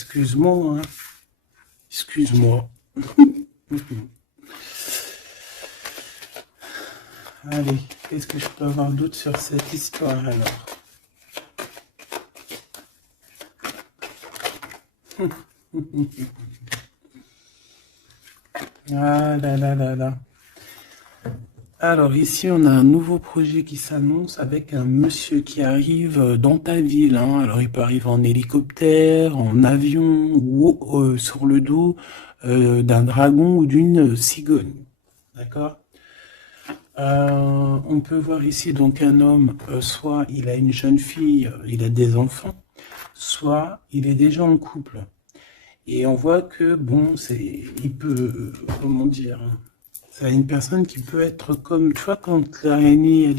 Excuse-moi, hein. Excuse-moi. Allez, qu'est-ce que je peux avoir d'autre sur cette histoire alors? Ah là là là là. Alors ici, on a un nouveau projet qui s'annonce avec un monsieur qui arrive dans ta ville, hein. Alors il peut arriver en hélicoptère, en avion ou sur le dos d'un dragon ou d'une cigogne. D'accord? On peut voir ici donc un homme, soit il a une jeune fille, il a des enfants, soit il est déjà en couple. Et on voit que bon, il peut, comment dire, c'est une personne qui peut être comme, tu vois, quand l'araignée,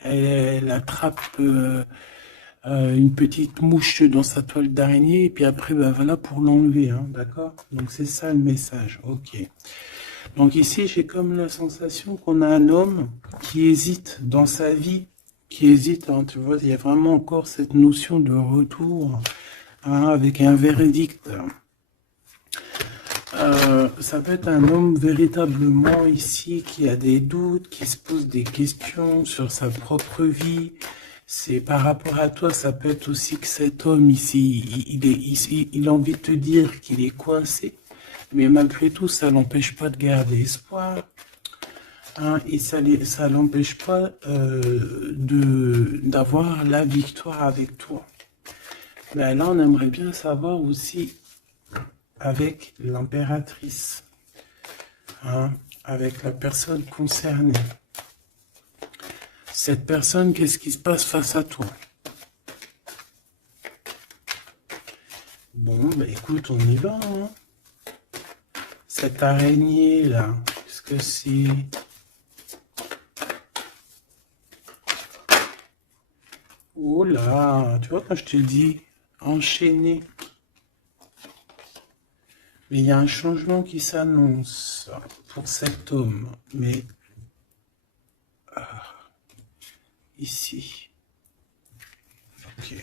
elle attrape une petite mouche dans sa toile d'araignée, et puis après, ben voilà, pour l'enlever, hein, d'accord? Donc c'est ça le message, ok. Donc ici, j'ai comme la sensation qu'on a un homme qui hésite dans sa vie, qui hésite, hein, tu vois, il y a vraiment encore cette notion de retour, hein, avec un verdict. Ça peut être un homme véritablement ici qui a des doutes, qui se pose des questions sur sa propre vie. C'est par rapport à toi, ça peut être aussi que cet homme ici, il a envie de te dire qu'il est coincé, mais malgré tout, ça l'empêche pas de garder espoir, hein, et ça l'empêche pas d'avoir la victoire avec toi. Mais là, on aimerait bien savoir aussi avec l'impératrice, hein, avec la personne concernée. Cette personne, qu'est-ce qui se passe face à toi? Bon, bah écoute, on y va, hein. Cette araignée là, qu'est-ce que c'est? Oh là, tu vois quand je te dis enchaîné. Mais il y a un changement qui s'annonce pour cet homme. Mais ici. Ok.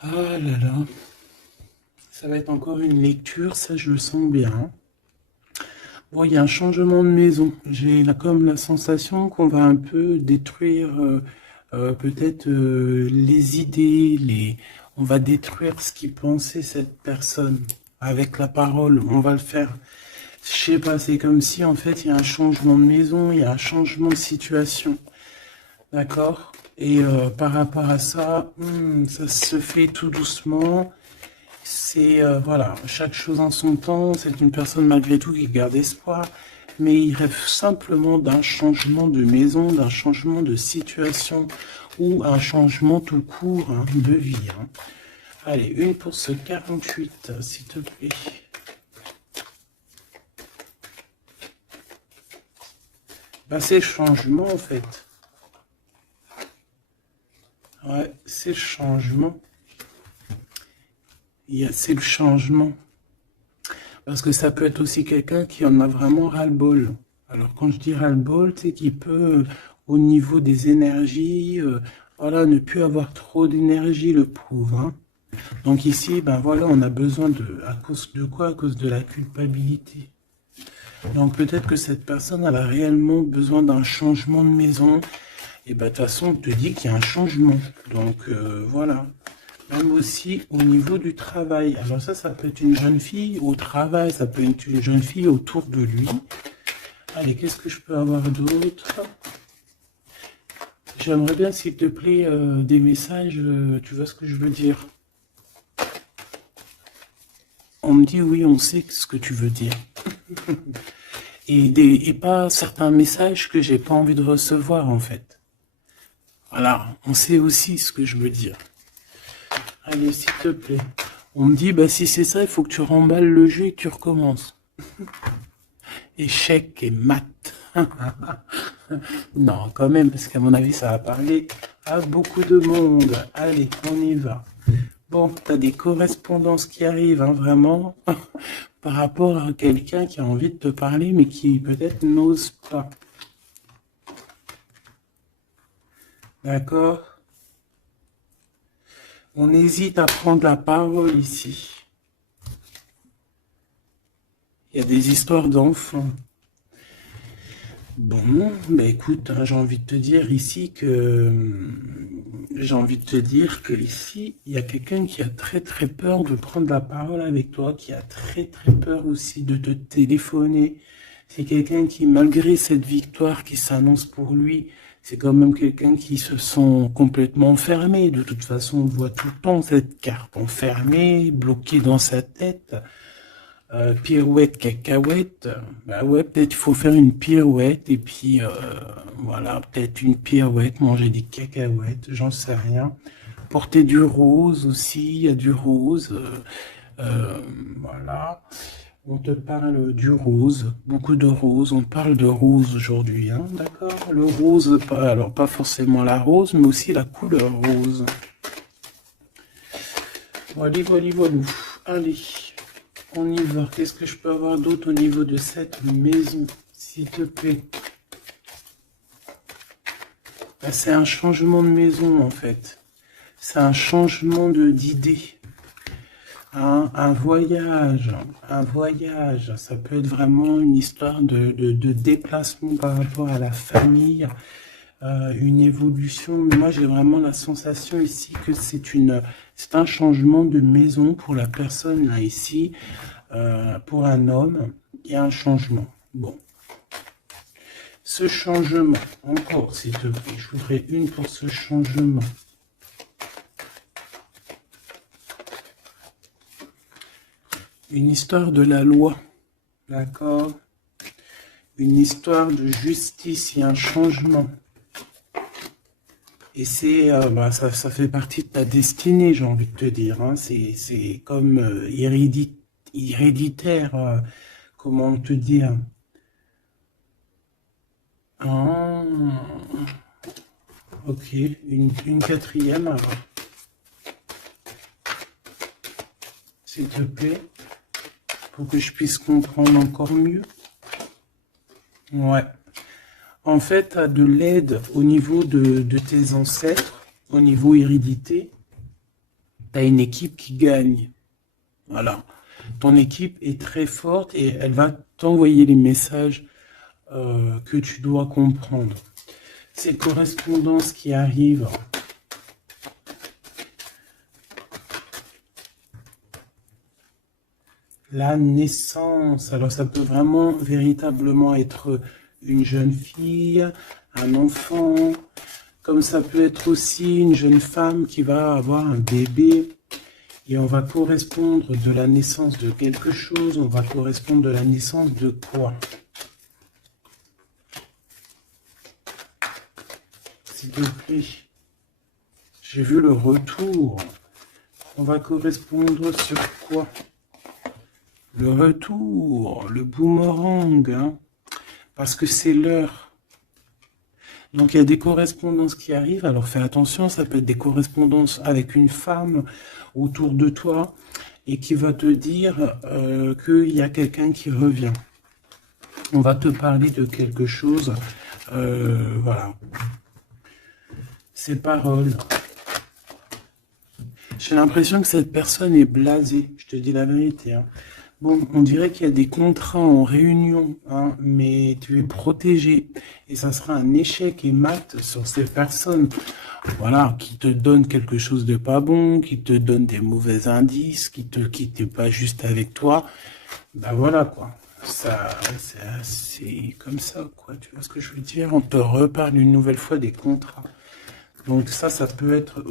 Ah là là. Ça va être encore une lecture, ça je le sens bien. Bon, il y a un changement de maison. J'ai comme la sensation qu'on va un peu détruire peut-être les idées, on va détruire ce qui pensait cette personne avec la parole. On va le faire. Je sais pas, c'est comme si en fait il y a un changement de maison, il y a un changement de situation. D'accord? Et par rapport à ça, ça se fait tout doucement. C'est voilà, chaque chose en son temps. C'est une personne malgré tout qui garde espoir, mais il rêve simplement d'un changement de maison, d'un changement de situation ou un changement tout court, hein, de vie, hein. Allez, une pour ce 48, s'il te plaît. Bah, c'est le changement en fait. Ouais, c'est le changement. C'est le changement. Parce que ça peut être aussi quelqu'un qui en a vraiment ras-le-bol. Alors quand je dis ras-le-bol, c'est qu'il peut, au niveau des énergies, voilà, ne plus avoir trop d'énergie, le pauvre, hein. Donc ici, ben voilà, on a besoin à cause de quoi? À cause de la culpabilité. Donc peut-être que cette personne, elle a réellement besoin d'un changement de maison. Et ben de toute façon, on te dit qu'il y a un changement. Donc voilà. Même aussi au niveau du travail. Alors ça peut être une jeune fille au travail, ça peut être une jeune fille autour de lui. Allez, qu'est-ce que je peux avoir d'autre? J'aimerais bien, s'il te plaît, des messages, tu vois ce que je veux dire? On me dit oui, on sait ce que tu veux dire. Et pas certains messages que j'ai pas envie de recevoir, en fait. Voilà, on sait aussi ce que je veux dire. Allez, s'il te plaît. On me dit, bah si c'est ça, il faut que tu remballes le jeu et que tu recommences. Échec et maths. Non, quand même, parce qu'à mon avis, ça va parler à beaucoup de monde. Allez, on y va. Bon, t'as des correspondances qui arrivent, hein, vraiment, par rapport à quelqu'un qui a envie de te parler, mais qui peut-être n'ose pas. D'accord? On hésite à prendre la parole ici. Il y a des histoires d'enfants. Bon, bah écoute, hein, j'ai envie de te dire ici ici, il y a quelqu'un qui a très très peur de prendre la parole avec toi, qui a très très peur aussi de te téléphoner. C'est quelqu'un qui, malgré cette victoire qui s'annonce pour lui, c'est quand même quelqu'un qui se sent complètement enfermé. De toute façon, on voit tout le temps cette carte enfermée, bloquée dans sa tête. Pirouette, cacahuète, bah ouais, peut-être il faut faire une pirouette, et puis voilà, peut-être une pirouette, manger des cacahuètes, j'en sais rien. Porter du rose aussi, il y a du rose, voilà. On te parle du rose, beaucoup de rose, on parle de rose aujourd'hui, hein, d'accord? Le rose, alors pas forcément la rose, mais aussi la couleur rose. Voilà, voilà, voilà. Allez. On y va. Qu'est-ce que je peux avoir d'autre au niveau de cette maison, s'il te plaît? Ben, c'est un changement de maison, en fait. C'est un changement d'idée. Un voyage. Un voyage. Ça peut être vraiment une histoire de déplacement par rapport à la famille. Une évolution. Mais moi, j'ai vraiment la sensation ici que c'est un changement de maison pour la personne, là, ici. Pour un homme, il y a un changement. Bon. Ce changement, encore, s'il te plaît, je voudrais une pour ce changement. Une histoire de la loi, d'accord? Une histoire de justice, il y a un changement. Et c'est, ça fait partie de ta destinée, j'ai envie de te dire. Hein. C'est comme héréditaire, comment te dire? Ah, ok, une quatrième alors. S'il te plaît, pour que je puisse comprendre encore mieux. Ouais. En fait, tu as de l'aide au niveau de tes ancêtres, au niveau hérédité. Tu as une équipe qui gagne. Voilà. Ton équipe est très forte et elle va t'envoyer les messages que tu dois comprendre. Ces correspondances qui arrivent. La naissance. Alors ça peut vraiment véritablement être une jeune fille, un enfant, comme ça peut être aussi une jeune femme qui va avoir un bébé. Et on va correspondre de la naissance de quelque chose, on va correspondre de la naissance de quoi? S'il te plaît. J'ai vu le retour. On va correspondre sur quoi? Le retour, le boomerang, hein, parce que c'est l'heure. Donc il y a des correspondances qui arrivent, alors fais attention, ça peut être des correspondances avec une femme autour de toi et qui va te dire qu'il y a quelqu'un qui revient. On va te parler de quelque chose, voilà. Ces paroles. J'ai l'impression que cette personne est blasée, je te dis la vérité. Hein. Bon, on dirait qu'il y a des contrats en réunion, hein, mais tu es protégé. Et ça sera un échec et mat sur ces personnes, voilà, qui te donnent quelque chose de pas bon, qui te donnent des mauvais indices, qui te quittent pas juste avec toi. Ben voilà, quoi. Ça, c'est comme ça, quoi. Tu vois ce que je veux dire? On te reparle une nouvelle fois des contrats. Donc ça peut être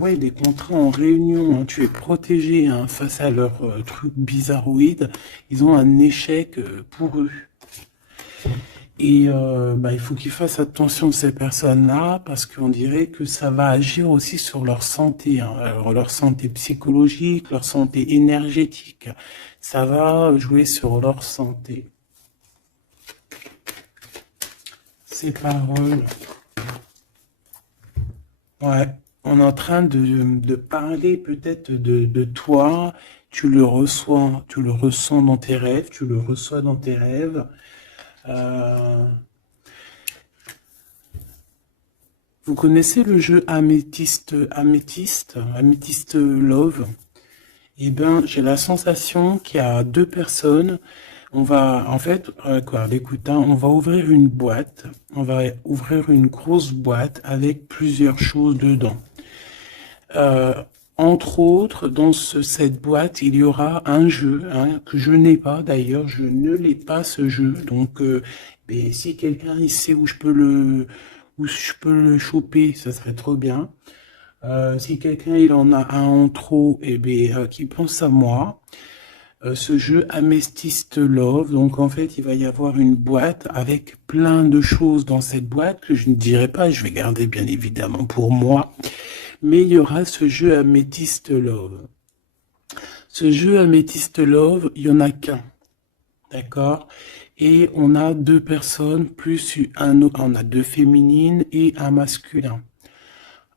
ouais, des contrats en réunion. Hein. Tu es protégé hein, face à leurs trucs bizarroïdes. Ils ont un échec pour eux. Et il faut qu'ils fassent attention ces personnes-là parce qu'on dirait que ça va agir aussi sur leur santé. Hein. Alors leur santé psychologique, leur santé énergétique. Ça va jouer sur leur santé. Ces paroles... Ouais, on est en train de parler peut-être de toi, tu le ressens dans tes rêves, tu le reçois dans tes rêves. Vous connaissez le jeu Améthyste Love? Eh ben, j'ai la sensation qu'il y a deux personnes. On va, en fait, écoute, hein, on va ouvrir une boîte. On va ouvrir une grosse boîte avec plusieurs choses dedans. Euh, Entre autres, dans cette boîte, il y aura un jeu, hein, que je n'ai pas d'ailleurs. Je ne l'ai pas, ce jeu. Donc, ben, si quelqu'un il sait où je peux le choper, ça serait trop bien. Si quelqu'un il en a un en trop, eh bien, qui pense à moi. Ce jeu Amethyst Love, donc en fait il va y avoir une boîte avec plein de choses dans cette boîte que je ne dirai pas, je vais garder bien évidemment pour moi, mais il y aura ce jeu Amethyst Love. Ce jeu Amethyst Love, il y en a qu'un, d'accord? Et on a deux personnes plus on a deux féminines et un masculin.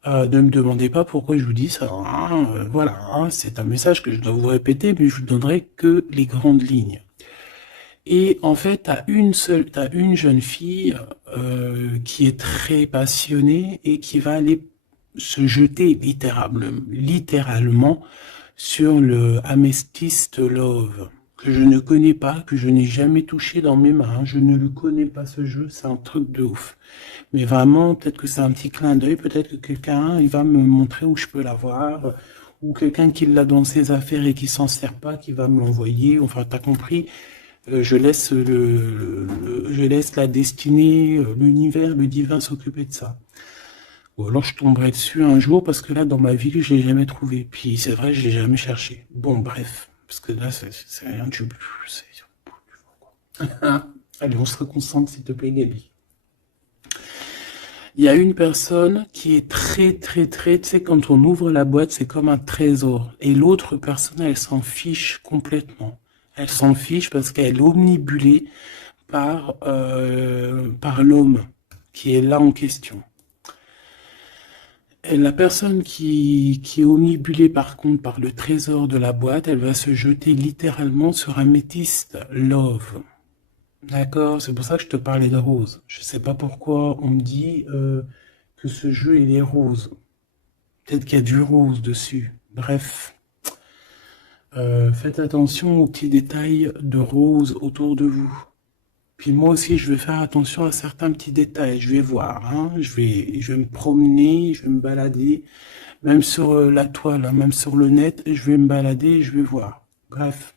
Ne me demandez pas pourquoi je vous dis ça. Hein, voilà, hein, c'est un message que je dois vous répéter, mais je vous donnerai que les grandes lignes. Et en fait, t'as une jeune fille qui est très passionnée et qui va aller se jeter littéralement sur le Amethyst Love, que je ne connais pas, que je n'ai jamais touché dans mes mains. Je ne le connais pas, ce jeu, c'est un truc de ouf. Mais vraiment, peut-être que c'est un petit clin d'œil, peut-être que quelqu'un, il va me montrer où je peux l'avoir, ou quelqu'un qui l'a dans ses affaires et qui s'en sert pas, qui va me l'envoyer. Enfin, t'as compris, je laisse je laisse la destinée, l'univers, le divin s'occuper de ça. Ou alors je tomberai dessus un jour, parce que là, dans ma vie, je l'ai jamais trouvé. Puis c'est vrai, je l'ai jamais cherché. Bon, bref, parce que là, c'est rien de... Allez, on se reconcentre, s'il te plaît, Gabi. Il y a une personne qui est très, tu sais, quand on ouvre la boîte, c'est comme un trésor. Et l'autre personne, elle s'en fiche complètement. Elle s'en fiche parce qu'elle est omnibulée par l'homme qui est là en question. Et la personne qui est omnibulée par contre par le trésor de la boîte, elle va se jeter littéralement sur Amethyst Love. D'accord, c'est pour ça que je te parlais de rose. Je sais pas pourquoi on me dit que ce jeu il est rose. Peut-être qu'il y a du rose dessus. Bref, faites attention aux petits détails de rose autour de vous. Puis moi aussi, je vais faire attention à certains petits détails. Je vais voir, hein. Je vais me promener, je vais me balader, même sur la toile, hein, même sur le net, je vais me balader et je vais voir. Bref.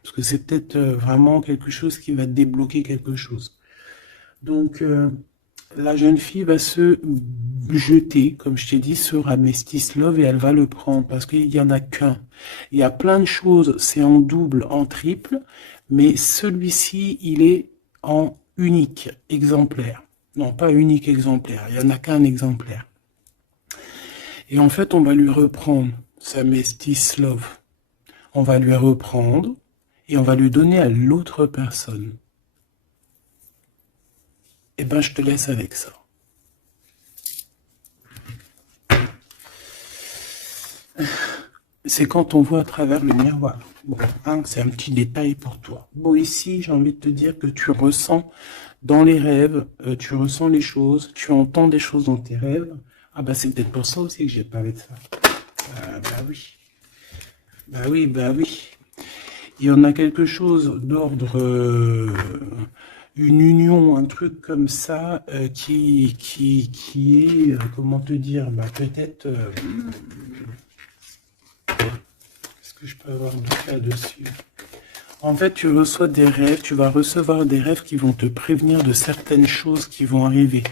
Parce que c'est peut-être vraiment quelque chose qui va débloquer quelque chose. Donc, la jeune fille va se jeter, comme je t'ai dit, sur Amethyst Love et elle va le prendre parce qu'il n'y en a qu'un. Il y a plein de choses, c'est en double, en triple, mais celui-ci, il est en unique exemplaire. Non, pas unique exemplaire, il n'y en a qu'un exemplaire. Et en fait, on va lui reprendre sa Amethyst Love. On va lui reprendre et on va lui donner à l'autre personne. Eh ben, je te laisse avec ça. C'est quand on voit à travers le miroir. Bon, hein, c'est un petit détail pour toi. Bon, ici, j'ai envie de te dire que tu ressens dans les rêves, tu ressens les choses, tu entends des choses dans tes rêves. Ah bah c'est peut-être pour ça aussi que j'ai parlé de ça. Bah oui. Bah oui, bah oui. Il y en a quelque chose d'ordre, une union, un truc comme ça, qui est, comment te dire, bah peut-être, est-ce que je peux avoir du cas dessus? En fait, tu reçois des rêves, tu vas recevoir des rêves qui vont te prévenir de certaines choses qui vont arriver.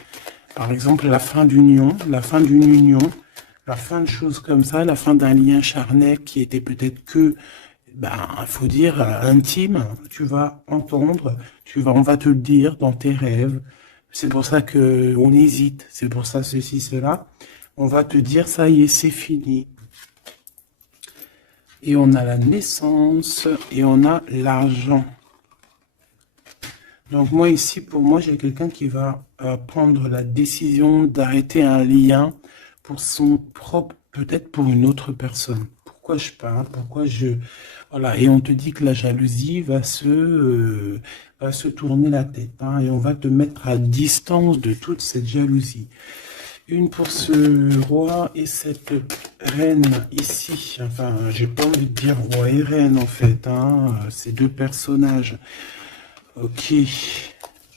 Par exemple, la fin d'une union, la fin de choses comme ça, la fin d'un lien charnel qui était peut-être que, ben, faut dire, intime, tu vas entendre, on va te le dire dans tes rêves. C'est pour ça que on hésite, c'est pour ça ceci, cela. On va te dire, ça y est, c'est fini. Et on a la naissance, et on a l'argent. Donc moi ici, pour moi, j'ai quelqu'un qui va prendre la décision d'arrêter un lien pour son propre, peut-être pour une autre personne. Pourquoi je parle? Voilà, et on te dit que la jalousie va se tourner la tête, hein, et on va te mettre à distance de toute cette jalousie. Une pour ce roi et cette reine ici. Enfin, j'ai pas envie de dire roi et reine en fait. Hein. Ces deux personnages. Ok.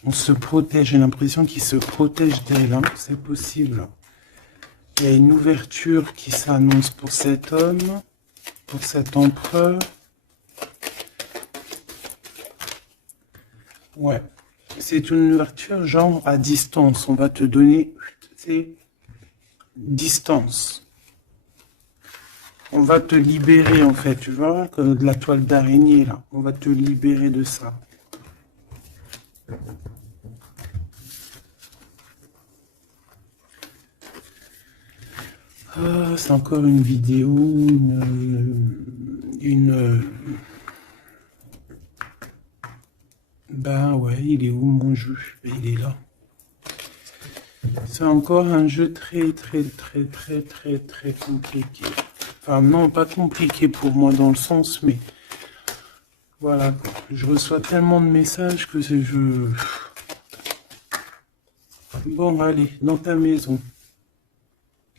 On se protège. J'ai l'impression qu'ils se protègent d'elle. Hein. C'est possible. Il y a une ouverture qui s'annonce pour cet homme. Pour cet empereur. Ouais. C'est une ouverture genre à distance. On va te donner... C'est distance. On va te libérer en fait, tu vois, comme de la toile d'araignée là. On va te libérer de ça. Ah, c'est encore une vidéo, Ben ouais, il est où mon jeu? Il est là. C'est encore un jeu très compliqué. Enfin non, pas compliqué pour moi dans le sens, mais voilà quoi. Je reçois tellement de messages que c'est je... Bon allez, dans ta maison.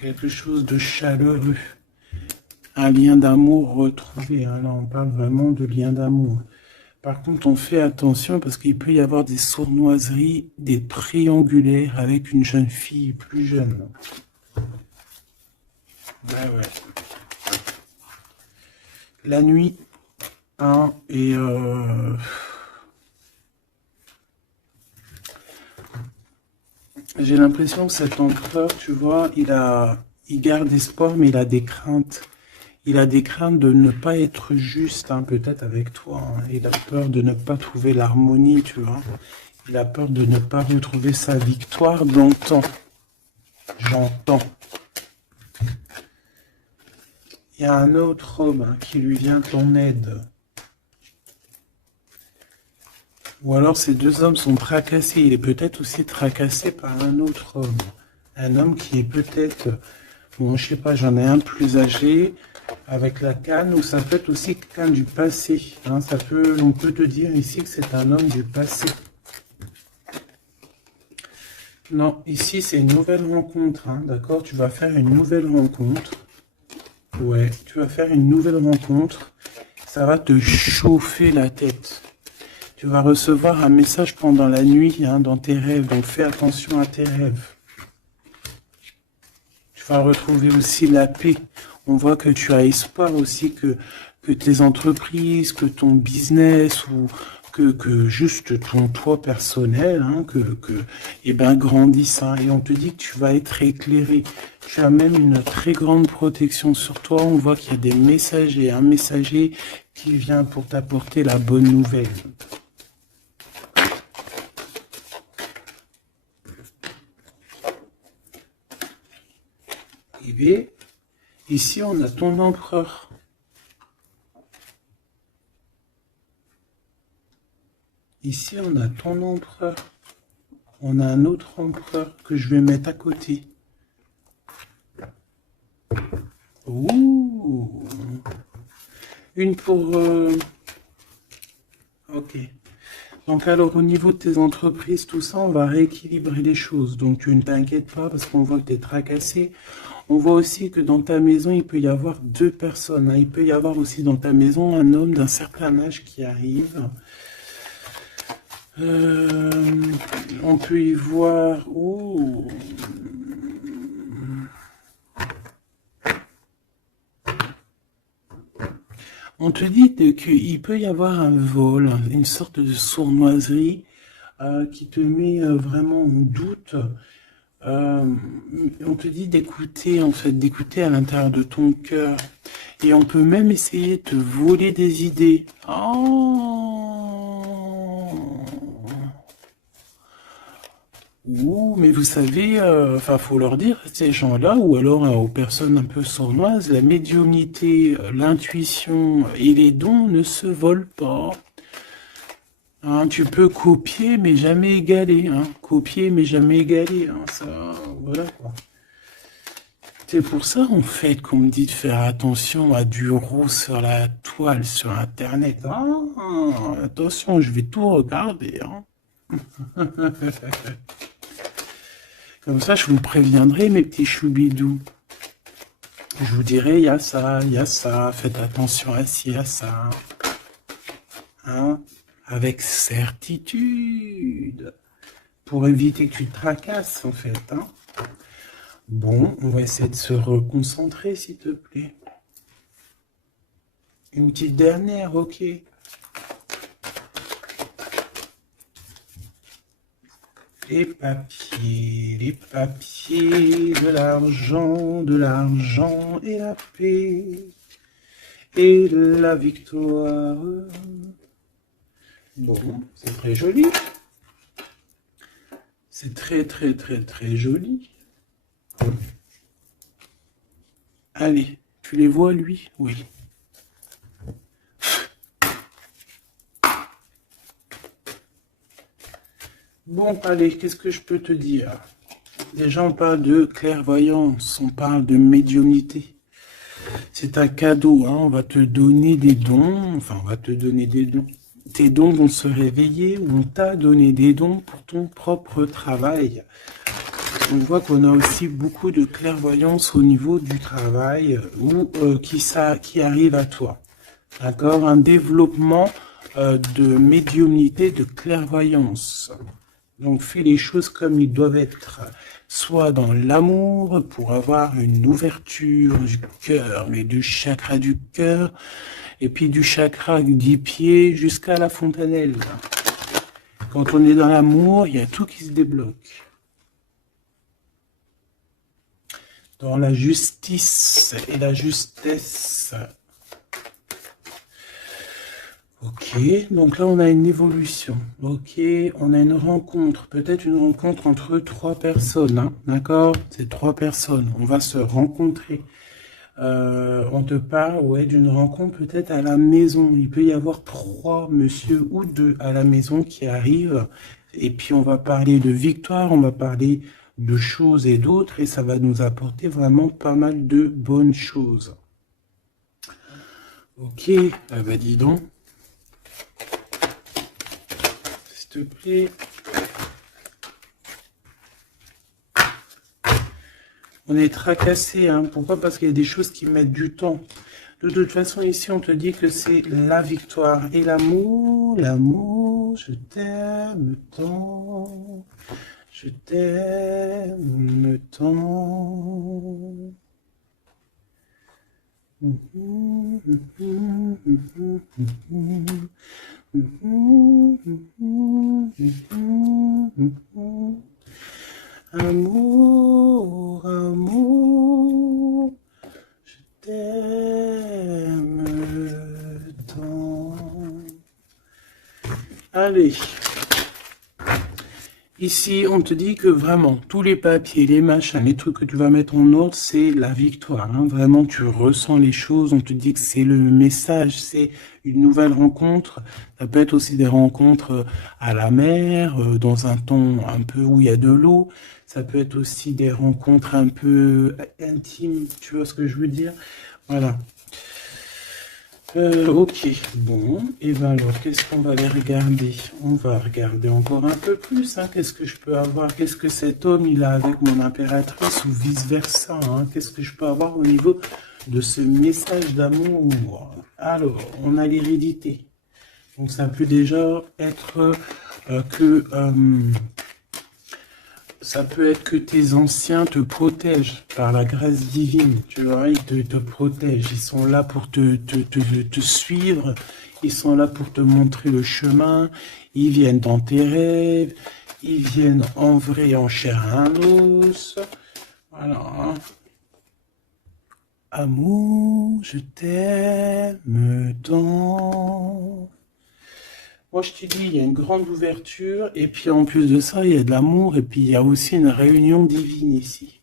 Quelque chose de chaleureux. Un lien d'amour retrouvé. Hein. Là on parle vraiment de lien d'amour. Par contre, on fait attention parce qu'il peut y avoir des sournoiseries, des triangulaires avec une jeune fille plus jeune. Ben ouais. La nuit, hein, et j'ai l'impression que cet empereur, tu vois, il garde espoir, mais il a des craintes. Il a des craintes de ne pas être juste, hein, peut-être avec toi. Hein. Il a peur de ne pas trouver l'harmonie, tu vois. Il a peur de ne pas retrouver sa victoire dans le temps. J'entends. Il y a un autre homme hein, qui lui vient en aide. Ou alors ces deux hommes sont tracassés. Il est peut-être aussi tracassé par un autre homme. Un homme qui est peut-être... Bon, je sais pas, j'en ai un plus âgé... avec la canne, ou ça peut être aussi quelqu'un du passé. Hein, on peut te dire ici que c'est un homme du passé. Non, ici c'est une nouvelle rencontre, hein, d'accord? Tu vas faire une nouvelle rencontre. Ouais, tu vas faire une nouvelle rencontre. Ça va te chauffer la tête. Tu vas recevoir un message pendant la nuit, hein, dans tes rêves. Donc fais attention à tes rêves. Tu vas retrouver aussi la paix. On voit que tu as espoir aussi que tes entreprises, que ton business ou que juste ton toi personnel, hein, eh ben, grandisse. Hein, et on te dit que tu vas être éclairé. Tu as même une très grande protection sur toi. On voit qu'il y a des messagers, un messager qui vient pour t'apporter la bonne nouvelle. Et bien, ici, on a ton empereur. Ici, on a ton empereur. On a un autre empereur que je vais mettre à côté. Ouh. Une pour... Ok. Donc alors, au niveau de tes entreprises, tout ça, on va rééquilibrer les choses. Donc, tu ne t'inquiètes pas parce qu'on voit que tu es tracassé. On voit aussi que dans ta maison, il peut y avoir deux personnes. Hein. Il peut y avoir aussi dans ta maison un homme d'un certain âge qui arrive. On peut y voir... Oh. On te dit qu'il peut y avoir un vol, une sorte de sournoiserie qui te met vraiment en doute. On te dit d'écouter, en fait, d'écouter à l'intérieur de ton cœur. Et on peut même essayer de te voler des idées. Oh. Ouh, mais vous savez, enfin, faut leur dire, ces gens-là, ou alors aux personnes un peu sournoises, la médiumnité, l'intuition et les dons ne se volent pas. Hein, tu peux copier, mais jamais égaler. Hein. Copier, mais jamais égaler. Hein, ça, voilà quoi. C'est pour ça, en fait, qu'on me dit de faire attention à du roux sur la toile, sur Internet. Ah, attention, je vais tout regarder. Hein. Comme ça, je vous préviendrai, mes petits choubidous. Je vous dirai, il y a ça, faites attention à ci, à ça. Hein, avec certitude. Pour éviter que tu te tracasses, en fait. Hein. Bon, on va essayer de se reconcentrer, s'il te plaît. Une petite dernière, ok. Les papiers, de l'argent et la paix et la victoire. Bon, c'est très joli. C'est très, très, très, très joli. Allez, tu les vois, lui? Oui. Bon, allez, qu'est-ce que je peux te dire? Déjà, on parle de clairvoyance, on parle de médiumnité. C'est un cadeau, hein, on va te donner des dons, enfin, on va te donner des dons. Tes dons vont se réveiller, on t'a donné des dons pour ton propre travail. On voit qu'on a aussi beaucoup de clairvoyance au niveau du travail ou qui arrive à toi. D'accord? Un développement de médiumnité, de clairvoyance. Donc, fais les choses comme ils doivent être. Soit dans l'amour, pour avoir une ouverture du cœur, mais du chakra du cœur, et puis du chakra du pied jusqu'à la fontanelle. Quand on est dans l'amour, il y a tout qui se débloque. Dans la justice et la justesse. Ok, donc là on a une évolution. Ok, on a une rencontre, peut-être une rencontre entre 3 personnes, hein, d'accord? C'est 3 personnes, on va se rencontrer. On te parle, ouais, d'une rencontre peut-être à la maison. Il peut y avoir 3 monsieur ou 2 à la maison qui arrivent. Et puis on va parler de victoire, on va parler de choses et d'autres, et ça va nous apporter vraiment pas mal de bonnes choses. Ok, ah bah dis donc. S'il te plaît. On est tracassé, hein. Pourquoi? Parce qu'il y a des choses qui mettent du temps. De toute façon, ici, on te dit que c'est la victoire. Et l'amour, je t'aime tant. Je t'aime tant. Amour, amour, je t'aime tant. Allez. Ici, on te dit que vraiment, tous les papiers, les machins, les trucs que tu vas mettre en ordre, c'est la victoire. Hein. Vraiment, tu ressens les choses, on te dit que c'est le message, c'est une nouvelle rencontre. Ça peut être aussi des rencontres à la mer, dans un ton un peu où il y a de l'eau. Ça peut être aussi des rencontres un peu intimes, tu vois ce que je veux dire? Voilà. Ok, bon, et ben alors, qu'est-ce qu'on va aller regarder? On va regarder encore un peu plus, hein. Qu'est-ce que je peux avoir? Qu'est-ce que cet homme, il a avec mon impératrice ou vice-versa, hein? Qu'est-ce que je peux avoir au niveau de ce message d'amour? Alors, on a l'hérédité. Donc, ça peut déjà être ça peut être que tes anciens te protègent par la grâce divine, tu vois, ils te protègent, ils sont là pour te suivre, ils sont là pour te montrer le chemin, ils viennent dans tes rêves, ils viennent en vrai, en chair et en os, voilà. Amour, je t'aime tant. Moi, je te dis, il y a une grande ouverture, et puis en plus de ça, il y a de l'amour, et puis il y a aussi une réunion divine ici.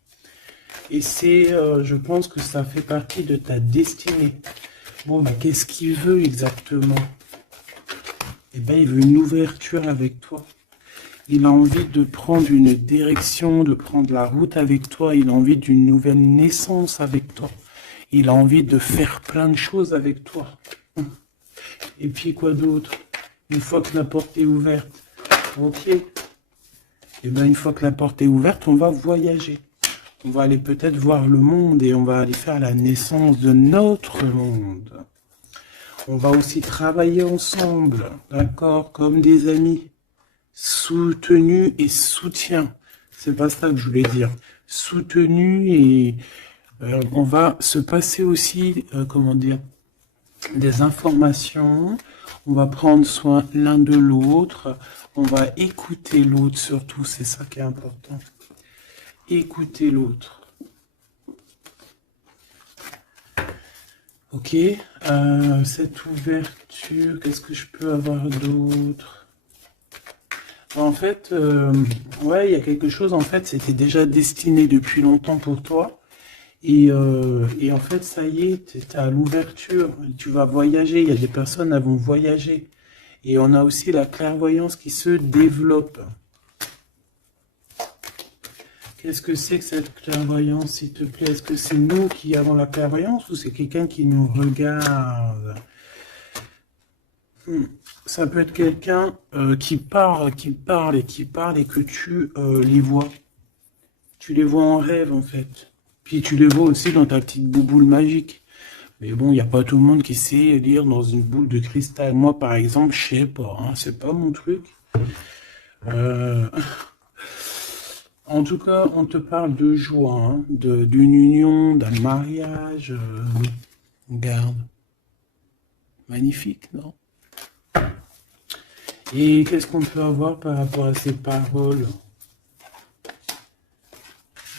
Et c'est, je pense que ça fait partie de ta destinée. Bon, bah, qu'est-ce qu'il veut exactement? Eh bien, il veut une ouverture avec toi. Il a envie de prendre une direction, de prendre la route avec toi. Il a envie d'une nouvelle naissance avec toi. Il a envie de faire plein de choses avec toi. Et puis, quoi d'autre? Une fois que la porte est ouverte. Ok. Et bien, une fois que la porte est ouverte, on va voyager. On va aller peut-être voir le monde et on va aller faire la naissance de notre monde. On va aussi travailler ensemble, d'accord, comme des amis, soutenus et soutien. C'est pas ça que je voulais dire. Soutenus et on va se passer aussi, comment dire, des informations. On va prendre soin l'un de l'autre. On va écouter l'autre surtout, c'est ça qui est important. Écouter l'autre. Ok, cette ouverture, qu'est-ce que je peux avoir d'autre? En fait, ouais, il y a quelque chose, en fait, c'était déjà destiné depuis longtemps pour toi. Et en fait, ça y est, tu es à l'ouverture, tu vas voyager, il y a des personnes qui vont voyager. Et on a aussi la clairvoyance qui se développe. Qu'est-ce que c'est que cette clairvoyance, s'il te plaît? Est-ce que c'est nous qui avons la clairvoyance ou c'est quelqu'un qui nous regarde? Ça peut être quelqu'un qui parle et que tu les vois. Tu les vois en rêve, en fait. Puis tu les vois aussi dans ta petite bouboule magique. Mais bon, il n'y a pas tout le monde qui sait lire dans une boule de cristal. Moi, par exemple, je sais pas, hein, c'est pas mon truc. En tout cas, on te parle de joie, hein, d'une union, d'un mariage. Regarde. Magnifique, non? Et qu'est-ce qu'on peut avoir par rapport à ces paroles?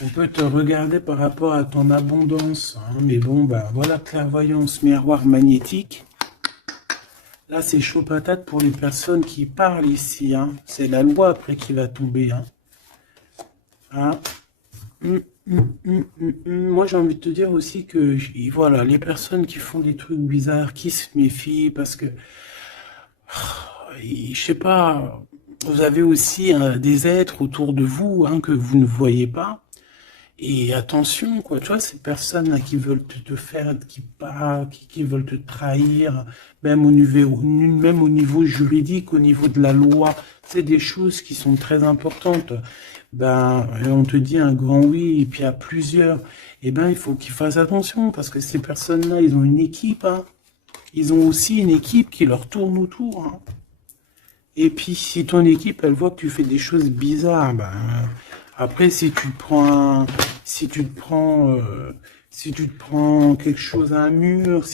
On peut te regarder par rapport à ton abondance, hein, mais bon, bah voilà, clairvoyance, miroir magnétique. Là, c'est chaud patate pour les personnes qui parlent ici, hein. C'est la loi après qui va tomber, hein. Hein. Moi, j'ai envie de te dire aussi que, voilà, les personnes qui font des trucs bizarres, qui se méfient, parce que, je sais pas, vous avez aussi des êtres autour de vous, hein, que vous ne voyez pas. Et attention, quoi, tu vois, ces personnes qui veulent te faire, qui parlent, qui veulent te trahir, même au niveau juridique, au niveau de la loi, c'est des choses qui sont très importantes. Ben, on te dit un grand oui, et puis à plusieurs, eh ben, il faut qu'ils fassent attention, parce que ces personnes-là, ils ont une équipe, hein. Ils ont aussi une équipe qui leur tourne autour, hein. Et puis, si ton équipe, elle voit que tu fais des choses bizarres, ben, après, si tu te prends quelque chose à un mur,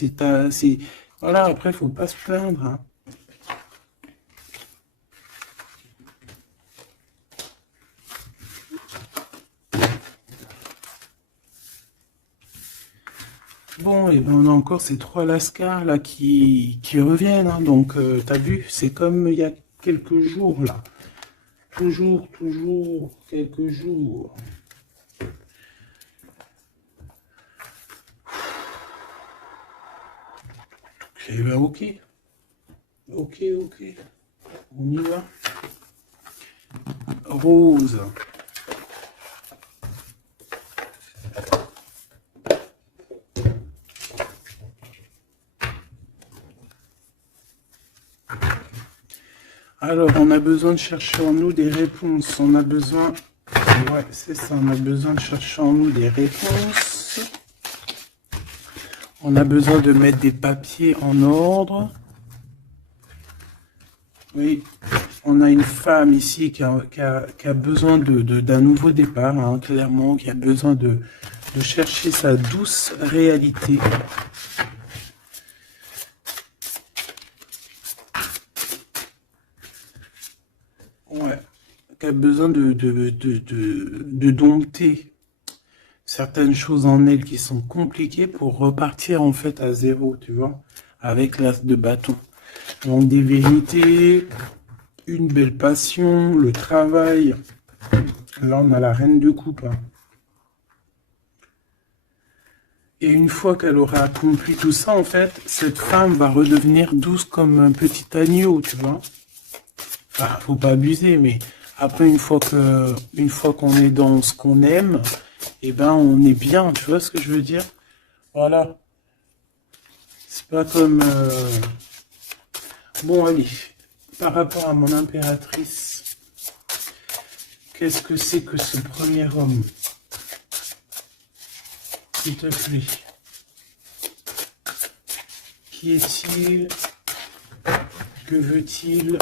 voilà, après, faut pas se plaindre, hein. Bon, et ben on a encore ces trois lascars là qui reviennent, hein. Donc, t'as vu, c'est comme il y a quelques jours là. Toujours, quelques jours. Eh ben, ok. Ok. On y va. Rose. Alors, on a besoin de chercher en nous des réponses. On a besoin... Ouais, c'est ça. On a besoin de chercher en nous des réponses. On a besoin de mettre des papiers en ordre. Oui, on a une femme ici qui a besoin d'un nouveau départ, hein, clairement, qui a besoin de chercher sa douce réalité. Ouais, qui a besoin de dompter certaines choses en elle qui sont compliquées pour repartir en fait à zéro, tu vois, avec l'as de bâton. Donc des vérités, une belle passion, le travail. Là, on a la reine de coupe, hein. Et une fois qu'elle aura accompli tout ça, en fait, cette femme va redevenir douce comme un petit agneau, tu vois. Enfin, faut pas abuser, mais après, une fois qu'on est dans ce qu'on aime, eh ben, on est bien, tu vois ce que je veux dire? Voilà. C'est pas comme... Bon, allez, par rapport à mon impératrice, Qu'est-ce que c'est que ce premier homme? S'il te plaît. Qui est-il? Que veut-il?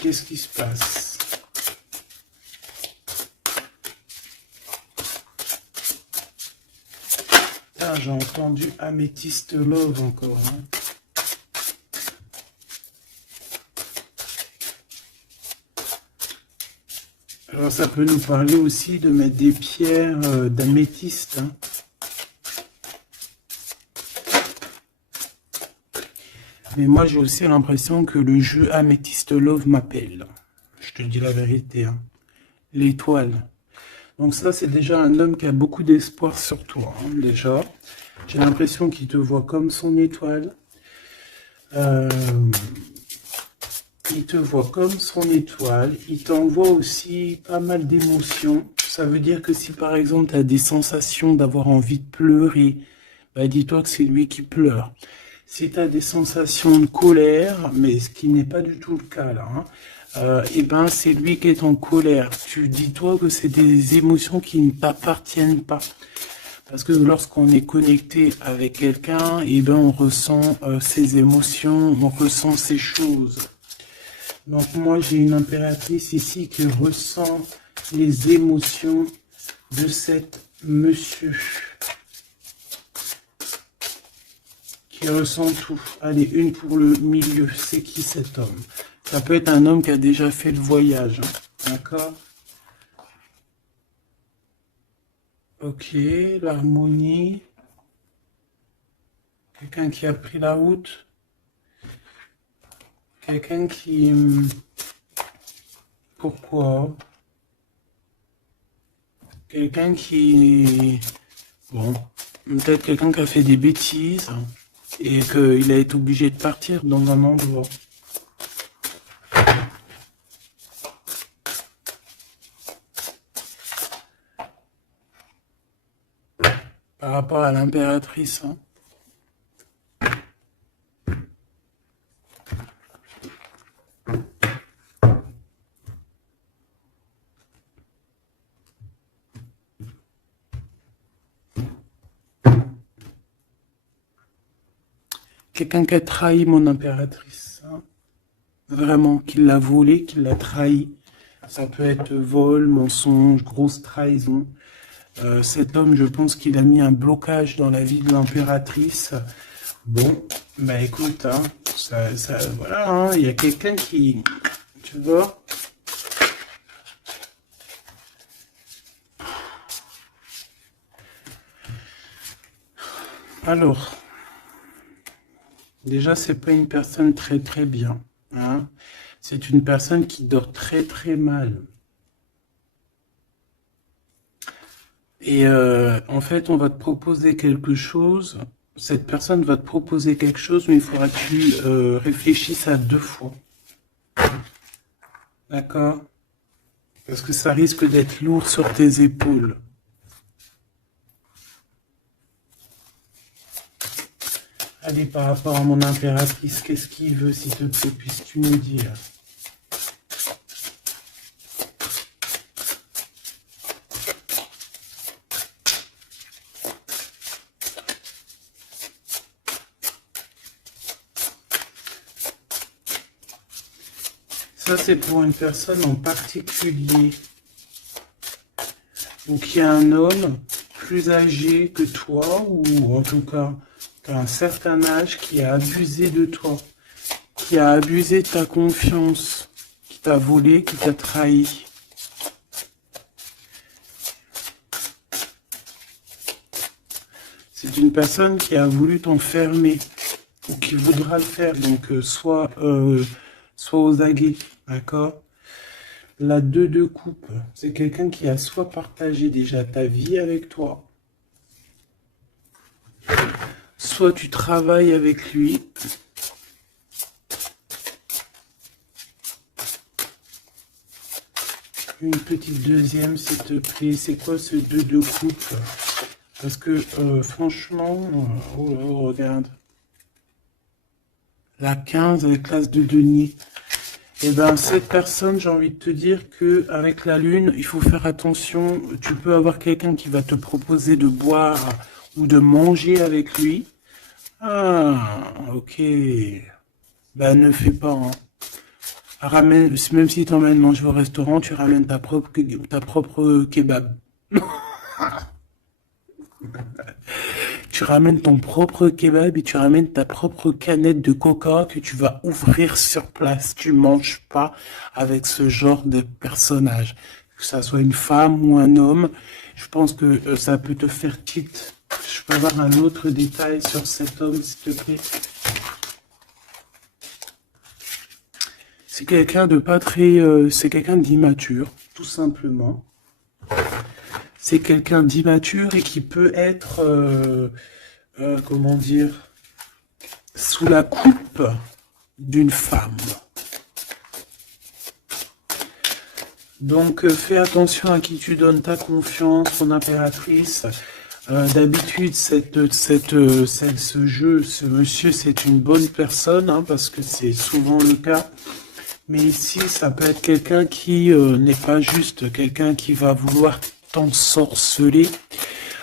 Qu'est-ce qui se passe? Ah, j'ai entendu Amethyst Love encore. Hein. Alors ça peut nous parler aussi de mettre des pierres d'améthyste. Hein. Mais moi j'ai aussi l'impression que le jeu Amethyst Love m'appelle. Je te dis la vérité. Hein. L'étoile. Donc ça c'est déjà un homme qui a beaucoup d'espoir sur toi. Hein, déjà. J'ai l'impression qu'il te voit comme son étoile. Il te voit comme son étoile, il t'envoie aussi pas mal d'émotions. Ça veut dire que si par exemple tu as des sensations d'avoir envie de pleurer, bah dis-toi que c'est lui qui pleure. Si tu as des sensations de colère, mais ce qui n'est pas du tout le cas là, hein, et ben c'est lui qui est en colère. Tu dis-toi que c'est des émotions qui ne t'appartiennent pas. Parce que lorsqu'on est connecté avec quelqu'un, et ben on ressent ses émotions, on ressent ces choses. Donc moi j'ai une impératrice ici qui ressent les émotions de cet monsieur. Qui ressent tout. Allez, une pour le milieu. C'est qui cet homme? Ça peut être un homme qui a déjà fait le voyage. Hein. D'accord? Ok, l'harmonie. Quelqu'un qui a pris la route. Quelqu'un qui... Pourquoi? Quelqu'un qui... Bon, peut-être quelqu'un qui a fait des bêtises et qu'il a été obligé de partir dans un endroit. Par rapport à l'impératrice, hein. Quelqu'un qui a trahi mon impératrice. Hein. Vraiment, qui l'a volé, qui l'a trahi. Ça peut être vol, mensonge, grosse trahison. Cet homme, je pense qu'il a mis un blocage dans la vie de l'impératrice. Bon, bah écoute, hein, voilà, hein, il y a quelqu'un qui... Tu vois? Alors... Déjà, c'est pas une personne très très bien. Hein. C'est une personne qui dort très très mal. Et en fait, on va te proposer quelque chose. Cette personne va te proposer quelque chose, mais il faudra que tu réfléchisses à 2 fois. D'accord? Parce que ça risque d'être lourd sur tes épaules. Allez, par rapport à mon impératrice, qu'est-ce qu'il veut, s'il te plaît, puisses-tu nous dire? Ça, c'est pour une personne en particulier. Donc, il y a un homme plus âgé que toi, ou en tout cas... un certain âge qui a abusé de toi, qui a abusé de ta confiance, qui t'a volé, qui t'a trahi. C'est une personne qui a voulu t'enfermer, ou qui voudra le faire, donc soit aux aguets, d'accord? La 2 de coupe, c'est quelqu'un qui a soit partagé déjà ta vie avec toi, soit tu travailles avec lui. Une petite deuxième, s'il te plaît. C'est quoi ce 2 de coupe? Parce que, franchement... oh là, regarde. La 15 avec l'as de denier. Eh ben, cette personne, j'ai envie de te dire que avec la lune, il faut faire attention. Tu peux avoir quelqu'un qui va te proposer de boire ou de manger avec lui. Ah, ok. Ben, ne fais pas, hein. Ramène, même si tu emmènes manger au restaurant, tu ramènes ta propre kebab. Tu ramènes ton propre kebab et tu ramènes ta propre canette de coca que tu vas ouvrir sur place. Tu manges pas avec ce genre de personnage. Que ça soit une femme ou un homme, je pense que ça peut te faire tilt. Je peux avoir un autre détail sur cet homme, s'il te plaît. C'est quelqu'un de pas très... c'est quelqu'un d'immature, tout simplement. C'est quelqu'un d'immature et qui peut être... comment dire, sous la coupe d'une femme. Donc fais attention à qui tu donnes ta confiance, mon impératrice. D'habitude, ce jeu, ce monsieur, c'est une bonne personne, hein, parce que c'est souvent le cas. Mais ici, ça peut être quelqu'un qui n'est pas juste quelqu'un qui va vouloir t'ensorceler.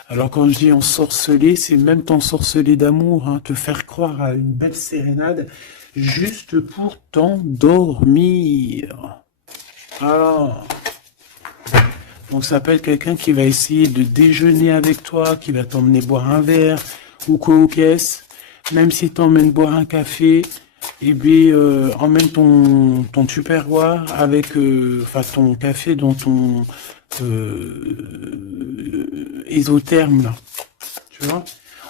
Alors quand je dis ensorceler, c'est même t'ensorceler d'amour, hein, te faire croire à une belle sérénade, juste pour t'endormir. Alors, donc ça peut être quelqu'un qui va essayer de déjeuner avec toi, qui va t'emmener boire un verre, ou quoi aux caisses, même si t'emmènes boire un café, et bien emmène ton tupperware avec, enfin ton café dans ton isotherme là, tu vois.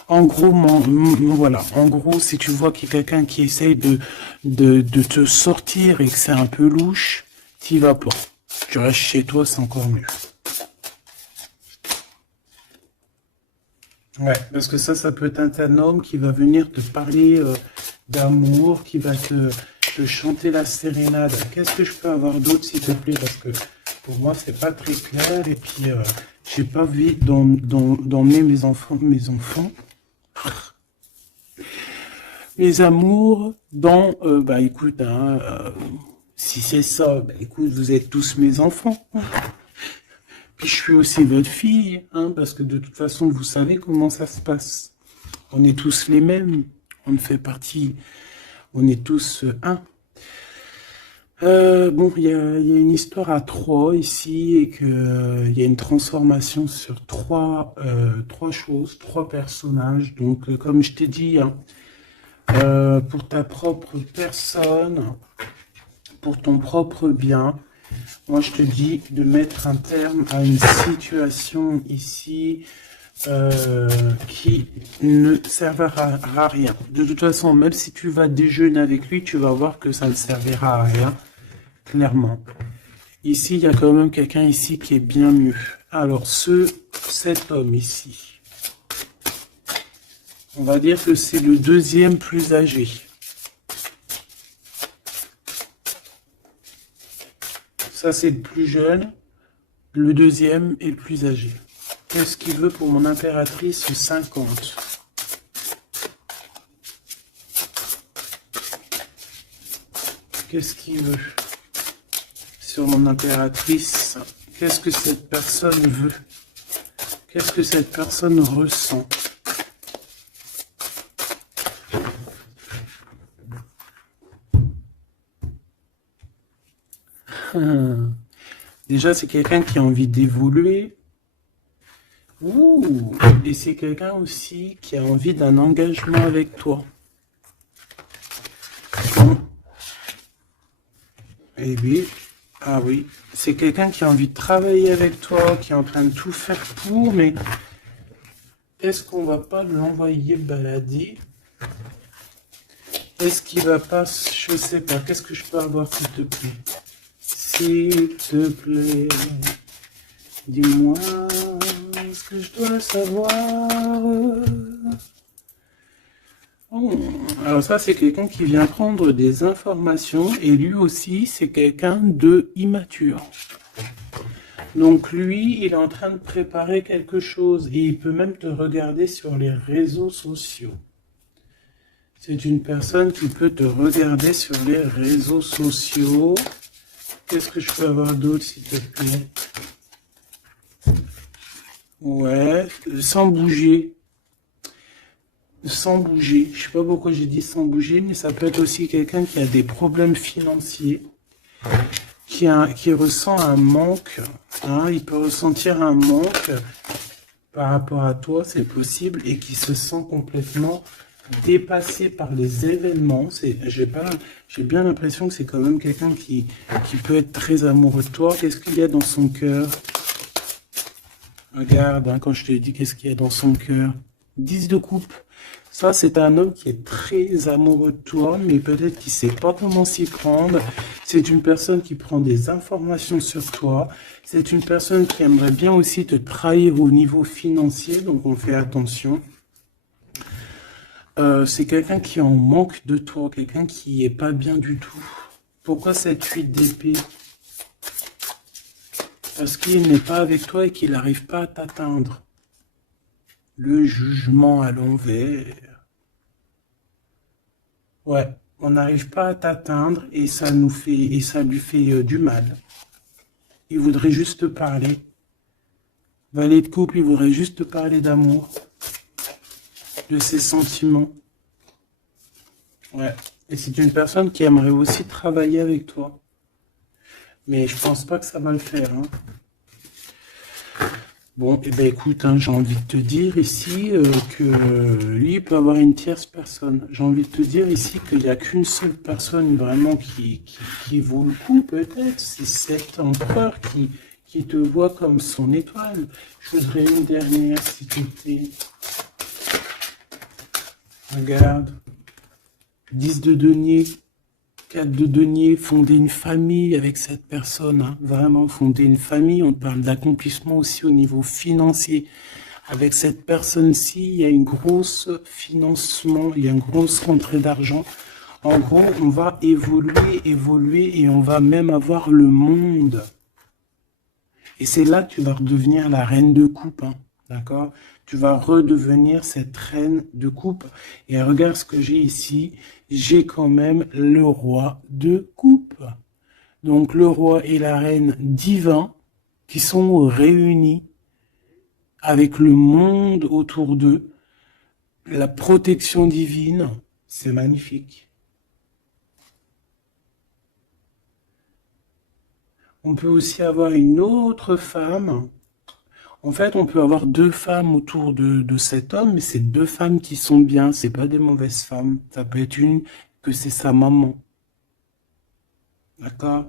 En gros, voilà. En gros, si tu vois qu'il y a quelqu'un qui essaye de te sortir et que c'est un peu louche, t'y vas pas. Tu restes chez toi, c'est encore mieux. Ouais, parce que ça peut être un homme qui va venir te parler d'amour, qui va te chanter la sérénade. Qu'est-ce que je peux avoir d'autre, s'il te plaît? Parce que pour moi, c'est pas très clair. Et puis, j'ai pas envie d'emmener mes enfants, mes amours dans... bah écoute, hein, si c'est ça, bah écoute, vous êtes tous mes enfants. Puis je suis aussi votre fille, hein, parce que de toute façon, vous savez comment ça se passe. On est tous les mêmes. On fait partie... On est tous un. Bon, il y a une histoire à trois ici et que il y a une transformation sur trois choses, trois personnages. Donc, comme je t'ai dit, hein, pour ta propre personne, pour ton propre bien, moi je te dis de mettre un terme à une situation ici qui ne servira à rien. De toute façon, même si tu vas déjeuner avec lui, tu vas voir que ça ne servira à rien, clairement. Ici, il y a quand même quelqu'un ici qui est bien mieux. Alors, cet homme ici, on va dire que c'est le deuxième plus âgé. Ça, c'est le plus jeune. Le deuxième est le plus âgé. Qu'est-ce qu'il veut pour mon impératrice 50? Qu'est-ce qu'il veut sur mon impératrice? Qu'est-ce que cette personne veut? Qu'est-ce que cette personne ressent? Déjà, c'est quelqu'un qui a envie d'évoluer. Ouh, et c'est quelqu'un aussi qui a envie d'un engagement avec toi. Et oui, ah oui, c'est quelqu'un qui a envie de travailler avec toi, qui est en train de tout faire pour, mais est-ce qu'on va pas l'envoyer balader? Est-ce qu'il va pas, je sais pas, qu'est-ce que je peux avoir, s'il te plaît? S'il te plaît, dis-moi ce que je dois savoir. Oh, alors ça, c'est quelqu'un qui vient prendre des informations et lui aussi, c'est quelqu'un de immature. Donc lui, il est en train de préparer quelque chose et il peut même te regarder sur les réseaux sociaux. C'est une personne qui peut te regarder sur les réseaux sociaux. Qu'est-ce que je peux avoir d'autre, s'il te plaît? Ouais, sans bouger. Sans bouger. Je sais pas pourquoi j'ai dit sans bouger, mais ça peut être aussi quelqu'un qui a des problèmes financiers, qui ressent un manque. Hein, il peut ressentir un manque par rapport à toi, c'est possible, et qui se sent complètement dépassé par les événements. J'ai bien l'impression que c'est quand même quelqu'un qui peut être très amoureux de toi. Qu'est-ce qu'il y a dans son cœur? Regarde, hein, quand je te dis qu'est-ce qu'il y a dans son cœur. 10 de coupe. Ça, c'est un homme qui est très amoureux de toi, mais peut-être qu'il ne sait pas comment s'y prendre. C'est une personne qui prend des informations sur toi. C'est une personne qui aimerait bien aussi te trahir au niveau financier, donc on fait attention. C'est quelqu'un qui en manque de toi, quelqu'un qui est pas bien du tout. Pourquoi cette 8 d'épée? Parce qu'il n'est pas avec toi et qu'il n'arrive pas à t'atteindre. Le jugement à l'envers. Ouais, on n'arrive pas à t'atteindre et ça lui fait du mal. Il voudrait juste te parler. Valet de couple, il voudrait juste te parler d'amour, de ses sentiments. Ouais. Et c'est une personne qui aimerait aussi travailler avec toi. Mais je pense pas que ça va le faire. Hein. Bon, et ben écoute, hein, j'ai envie de te dire ici que lui peut avoir une tierce personne. J'ai envie de te dire ici qu'il n'y a qu'une seule personne vraiment qui vaut le coup, peut-être. C'est cet empereur qui te voit comme son étoile. Je voudrais une dernière, s'il te plaît. Regarde. 10 de denier. 4 de denier, fonder une famille avec cette personne, hein, vraiment fonder une famille, on parle d'accomplissement aussi au niveau financier. Avec cette personne-ci, il y a une grosse financement, il y a une grosse rentrée d'argent. En gros, on va évoluer et on va même avoir le monde. Et c'est là que tu vas redevenir la reine de coupe, hein, d'accord? Tu vas redevenir cette reine de coupe. Et regarde ce que j'ai ici. J'ai quand même le roi de coupe. Donc le roi et la reine divins qui sont réunis avec le monde autour d'eux. La protection divine, c'est magnifique. On peut aussi avoir une autre femme. En fait, on peut avoir 2 femmes autour de cet homme, mais c'est 2 femmes qui sont bien, c'est pas des mauvaises femmes. Ça peut être une que c'est sa maman. D'accord?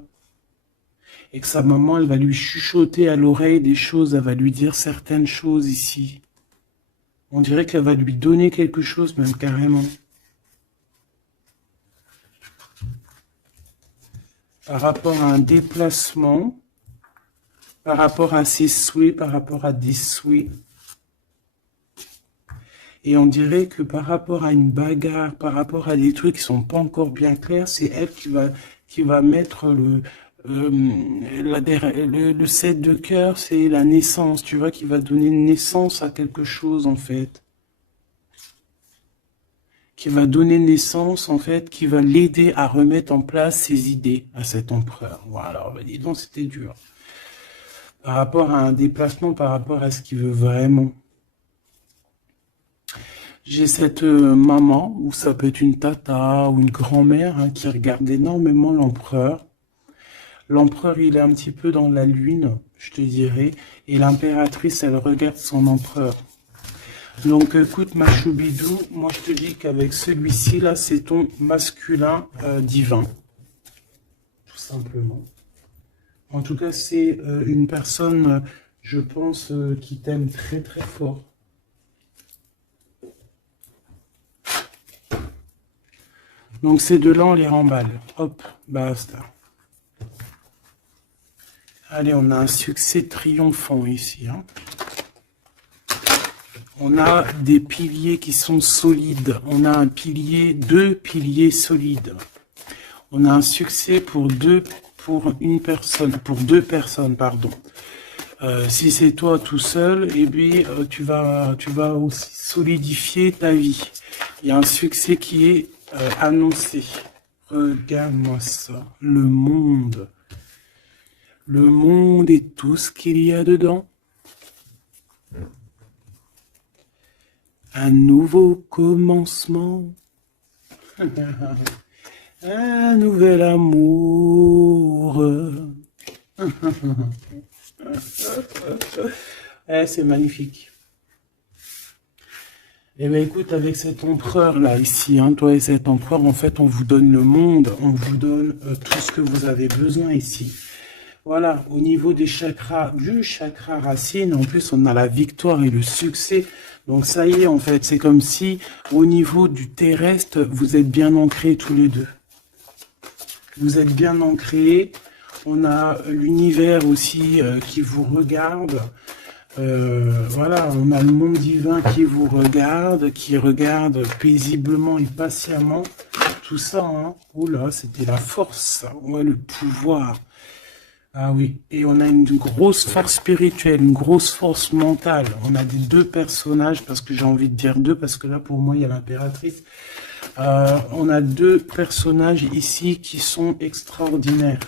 Et que sa maman, elle va lui chuchoter à l'oreille des choses, elle va lui dire certaines choses ici. On dirait qu'elle va lui donner quelque chose, même carrément. Par rapport à un déplacement, par rapport à ses souhaits, par rapport à des souhaits. Et on dirait que par rapport à une bagarre, par rapport à des trucs qui sont pas encore bien clairs, c'est elle qui va mettre le 7 de cœur, c'est la naissance, tu vois, qui va donner naissance à quelque chose, en fait. Qui va donner naissance, en fait, qui va l'aider à remettre en place ses idées à cet empereur. Voilà, bah, dis donc, c'était dur. Par rapport à un déplacement, par rapport à ce qu'il veut vraiment. J'ai cette maman, ou ça peut être une tata ou une grand-mère, hein, qui regarde énormément l'empereur. L'empereur, il est un petit peu dans la lune, je te dirais, et l'impératrice, elle regarde son empereur. Donc écoute, ma choubidou, moi je te dis qu'avec celui-ci, là, c'est ton masculin divin. Tout simplement. En tout cas, c'est une personne, je pense, qui t'aime très très fort. Donc ces deux-là, on les remballe. Hop, basta. Allez, on a un succès triomphant ici. Hein. On a des piliers qui sont solides. On a un pilier, 2 piliers solides. On a un succès pour deux personnes, pardon. Si c'est toi tout seul, eh bien, tu vas aussi solidifier ta vie. Il y a un succès qui est annoncé. Regarde-moi ça. Le monde. Le monde et tout ce qu'il y a dedans. Un nouveau commencement. Un nouvel amour. C'est magnifique. Eh bien écoute, avec cet empereur là, ici, hein, toi et cet empereur, en fait, on vous donne le monde, on vous donne tout ce que vous avez besoin ici. Voilà, au niveau des chakras, du chakra racine, en plus, on a la victoire et le succès. Donc ça y est, en fait, c'est comme si, au niveau du terrestre, vous êtes bien ancrés tous les deux. Vous êtes bien ancrés. On a l'univers aussi qui vous regarde. Voilà, on a le monde divin qui vous regarde, qui regarde paisiblement et patiemment. Tout ça, hein. Oula, c'était la force, ouais, le pouvoir. Ah oui, et on a une grosse force spirituelle, une grosse force mentale. On a des deux personnages, parce que j'ai envie de dire deux, parce que là, pour moi, il y a l'impératrice. On a deux personnages ici qui sont extraordinaires.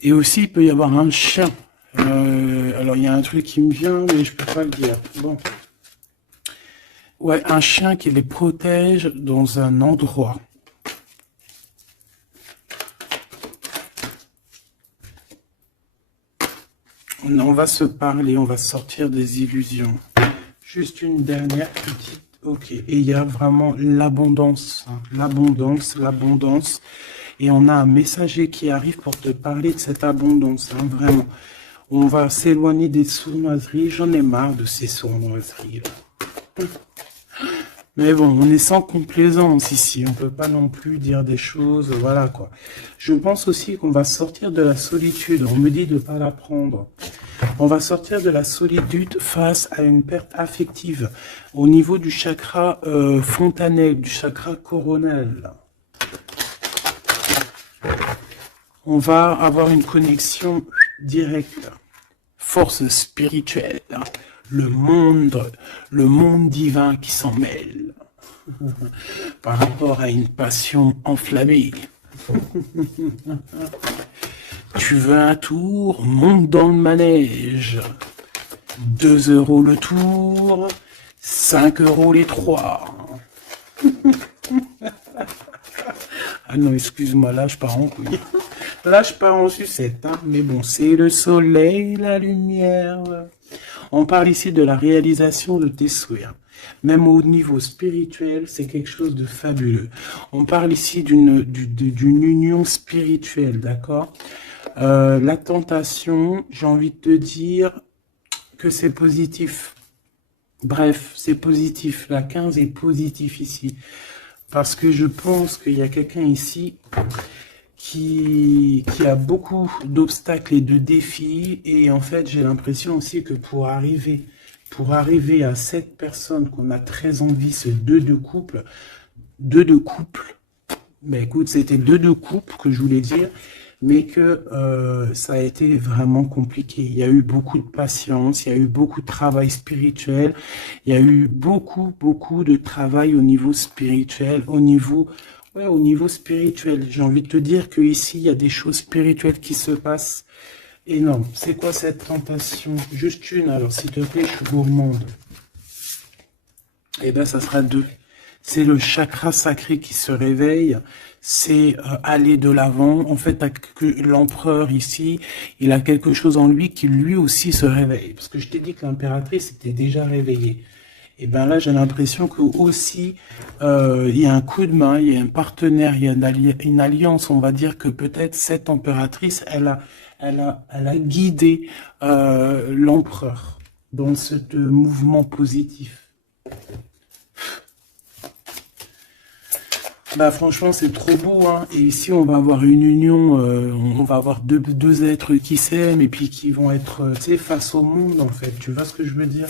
Et aussi, il peut y avoir un chien. Alors, il y a un truc qui me vient, mais je peux pas le dire. Bon. Ouais, un chien qui les protège dans un endroit. On va se parler, on va sortir des illusions. Juste une dernière petite... Ok, et il y a vraiment l'abondance, hein. L'abondance, l'abondance. Et on a un messager qui arrive pour te parler de cette abondance, hein, vraiment. On va s'éloigner des sournoiseries. J'en ai marre de ces sournoiseries, là. Mais bon, on est sans complaisance ici. On peut pas non plus dire des choses, voilà quoi. Je pense aussi qu'on va sortir de la solitude. On me dit de pas la prendre. On va sortir de la solitude face à une perte affective au niveau du chakra fontanelle, du chakra coronal. On va avoir une connexion directe. Force spirituelle. Le monde divin qui s'en mêle par rapport à une passion enflammée. Tu veux un tour? Monte dans le manège. 2 € le tour, 5 € les 3. Ah non, excuse-moi, là je pars en couille. Là je pars en sucette, hein. Mais bon, c'est le soleil, la lumière. On parle ici de la réalisation de tes souhaits. Même au niveau spirituel, c'est quelque chose de fabuleux. On parle ici d'une union spirituelle, d'accord? La tentation, j'ai envie de te dire que c'est positif. Bref, c'est positif. La 15 est positif ici. Parce que je pense qu'il y a quelqu'un ici qui a beaucoup d'obstacles et de défis. Et en fait, j'ai l'impression aussi que pour arriver à cette personne qu'on a très envie, ce 2 de couple, ben écoute, c'était 2 de couple que je voulais dire, mais que ça a été vraiment compliqué. Il y a eu beaucoup de patience, il y a eu beaucoup de travail spirituel, il y a eu beaucoup de travail au niveau spirituel, au niveau spirituel. J'ai envie de te dire que ici, il y a des choses spirituelles qui se passent énormes. C'est quoi cette tentation? Juste une, alors s'il te plaît, je suis gourmande. Eh bien, ça sera 2. C'est le chakra sacré qui se réveille, c'est aller de l'avant. En fait, l'empereur ici, il a quelque chose en lui qui lui aussi se réveille. Parce que je t'ai dit que l'impératrice était déjà réveillée. Et bien là, j'ai l'impression que aussi, il y a un coup de main, il y a un partenaire, il y a une alliance. On va dire que peut-être cette impératrice, elle a guidé l'empereur dans ce mouvement positif. Bah franchement c'est trop beau, hein. Et ici on va avoir une union, on va avoir deux êtres qui s'aiment et puis qui vont être tu sais, face au monde en fait, tu vois ce que je veux dire?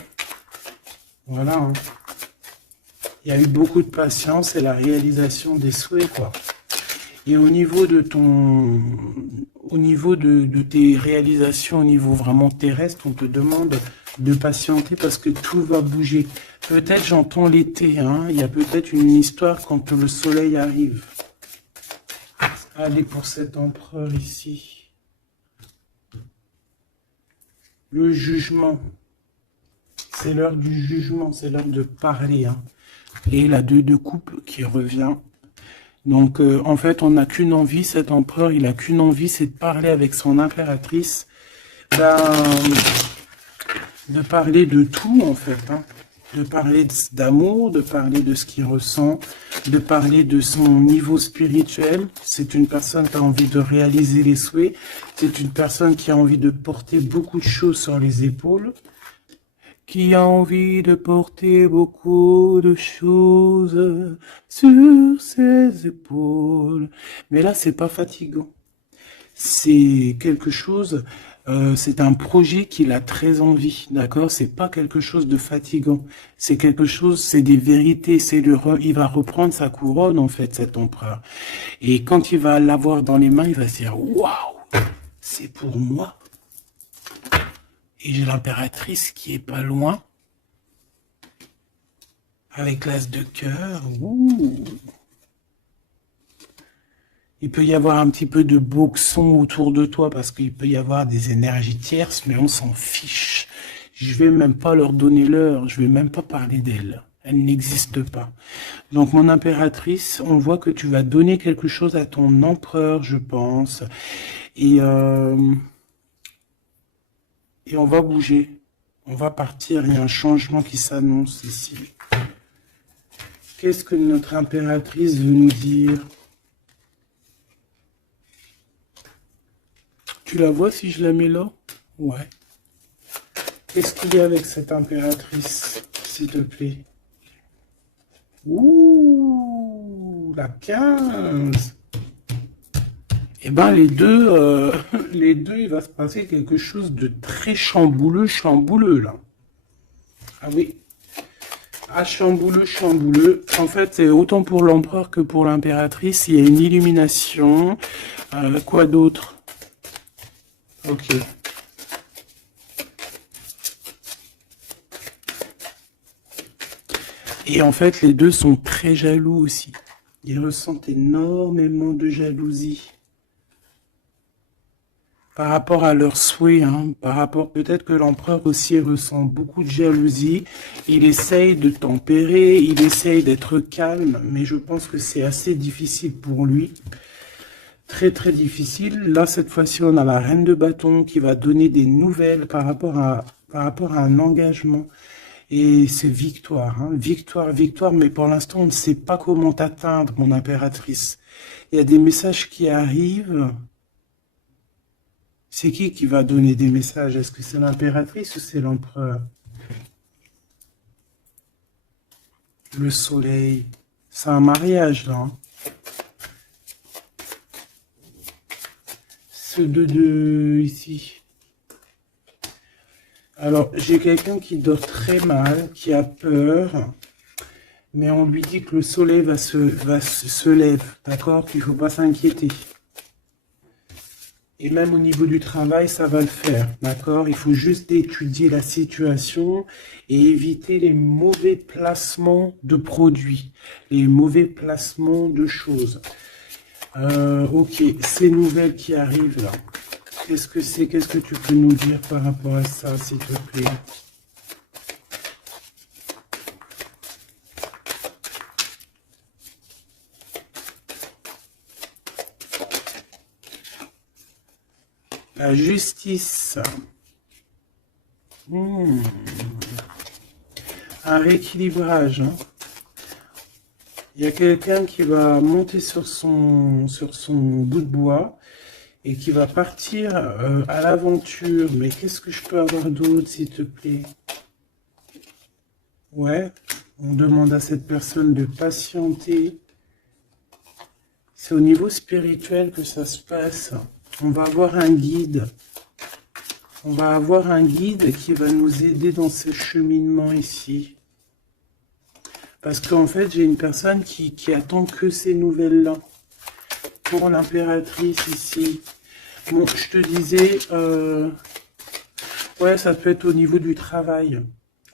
Voilà, hein. Il y a eu beaucoup de patience et la réalisation des souhaits quoi. Et au niveau de tes réalisations au niveau vraiment terrestre, on te demande de patienter parce que tout va bouger. Peut-être j'entends l'été, hein. Il y a peut-être une histoire quand le soleil arrive. Allez, pour cet empereur ici. Le jugement. C'est l'heure du jugement, c'est l'heure de parler. Hein. Et la 2 de coupe qui revient. Donc, en fait, on n'a qu'une envie, cet empereur, il a qu'une envie, c'est de parler avec son impératrice, de parler de tout, en fait. Hein. De parler d'amour, de parler de ce qu'il ressent, de parler de son niveau spirituel. C'est une personne qui a envie de réaliser les souhaits. C'est une personne qui a envie de porter beaucoup de choses sur les épaules. Qui a envie de porter beaucoup de choses sur ses épaules. Mais là, c'est pas fatigant. C'est quelque chose, c'est un projet qu'il a très envie, d'accord? C'est pas quelque chose de fatigant. C'est quelque chose, c'est des vérités. Il va reprendre sa couronne, en fait, cet empereur. Et quand il va l'avoir dans les mains, il va se dire, waouh, c'est pour moi. Et j'ai l'impératrice qui est pas loin. Avec l'as de cœur. Ouh. Il peut y avoir un petit peu de boxon autour de toi parce qu'il peut y avoir des énergies tierces, mais on s'en fiche. Je vais même pas leur donner l'heure. Je vais même pas parler d'elle. Elle n'existe pas. Donc, mon impératrice, on voit que tu vas donner quelque chose à ton empereur, je pense. Et on va bouger, on va partir, il y a un changement qui s'annonce ici. Qu'est-ce que notre impératrice veut nous dire? Tu la vois si je la mets là? Ouais. Qu'est-ce qu'il y a avec cette impératrice, s'il te plaît? Ouh, la 15. Eh ben les deux, il va se passer quelque chose de très chambouleux là. Ah oui. Ah, chambouleux. En fait, c'est autant pour l'empereur que pour l'impératrice. Il y a une illumination. Quoi d'autre? Ok. Et en fait, les deux sont très jaloux aussi. Ils ressentent énormément de jalousie. Par rapport à leurs souhaits, hein, peut-être que l'empereur aussi ressent beaucoup de jalousie, il essaye de tempérer, il essaye d'être calme, mais je pense que c'est assez difficile pour lui, très très difficile. Là, cette fois-ci, on a la reine de bâton qui va donner des nouvelles par rapport à un engagement, et c'est victoire, hein, victoire, mais pour l'instant, on ne sait pas comment t'atteindre, mon impératrice. Il y a des messages qui arrivent. C'est qui va donner des messages? Est-ce que c'est l'impératrice ou c'est l'empereur? Le soleil. C'est un mariage, là. Hein. Ce 2 ici. Alors, j'ai quelqu'un qui dort très mal, qui a peur, mais on lui dit que le soleil se lève, d'accord? Qu'il ne faut pas s'inquiéter. Et même au niveau du travail, ça va le faire, d'accord? Il faut juste étudier la situation et éviter les mauvais placements de produits, les mauvais placements de choses. Ok, ces nouvelles qui arrivent là, qu'est-ce que c'est? Qu'est-ce que tu peux nous dire par rapport à ça, s'il te plaît? La justice. Un rééquilibrage. Hein. Il y a quelqu'un qui va monter sur son bout de bois et qui va partir à l'aventure. Mais qu'est-ce que je peux avoir d'autre, s'il te plaît? Ouais, on demande à cette personne de patienter. C'est au niveau spirituel que ça se passe. On va avoir un guide. On va avoir un guide qui va nous aider dans ce cheminement ici. Parce qu'en fait, j'ai une personne qui attend que ces nouvelles-là. Pour l'impératrice ici. Bon, je te disais... Ouais, ça peut être au niveau du travail.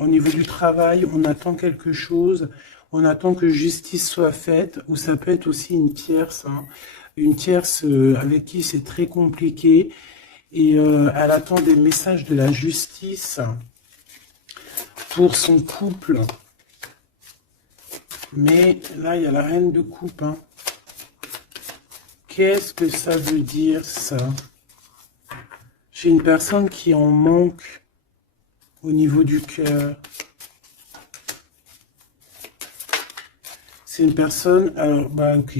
Au niveau du travail, on attend quelque chose, on attend que justice soit faite, ou ça peut être aussi une tierce, hein. Une tierce avec qui c'est très compliqué, et elle attend des messages de la justice pour son couple. Mais là, il y a la reine de coupe, hein. Qu'est-ce que ça veut dire, ça? J'ai une personne qui en manque au niveau du cœur. C'est une personne... Alors, bah ok,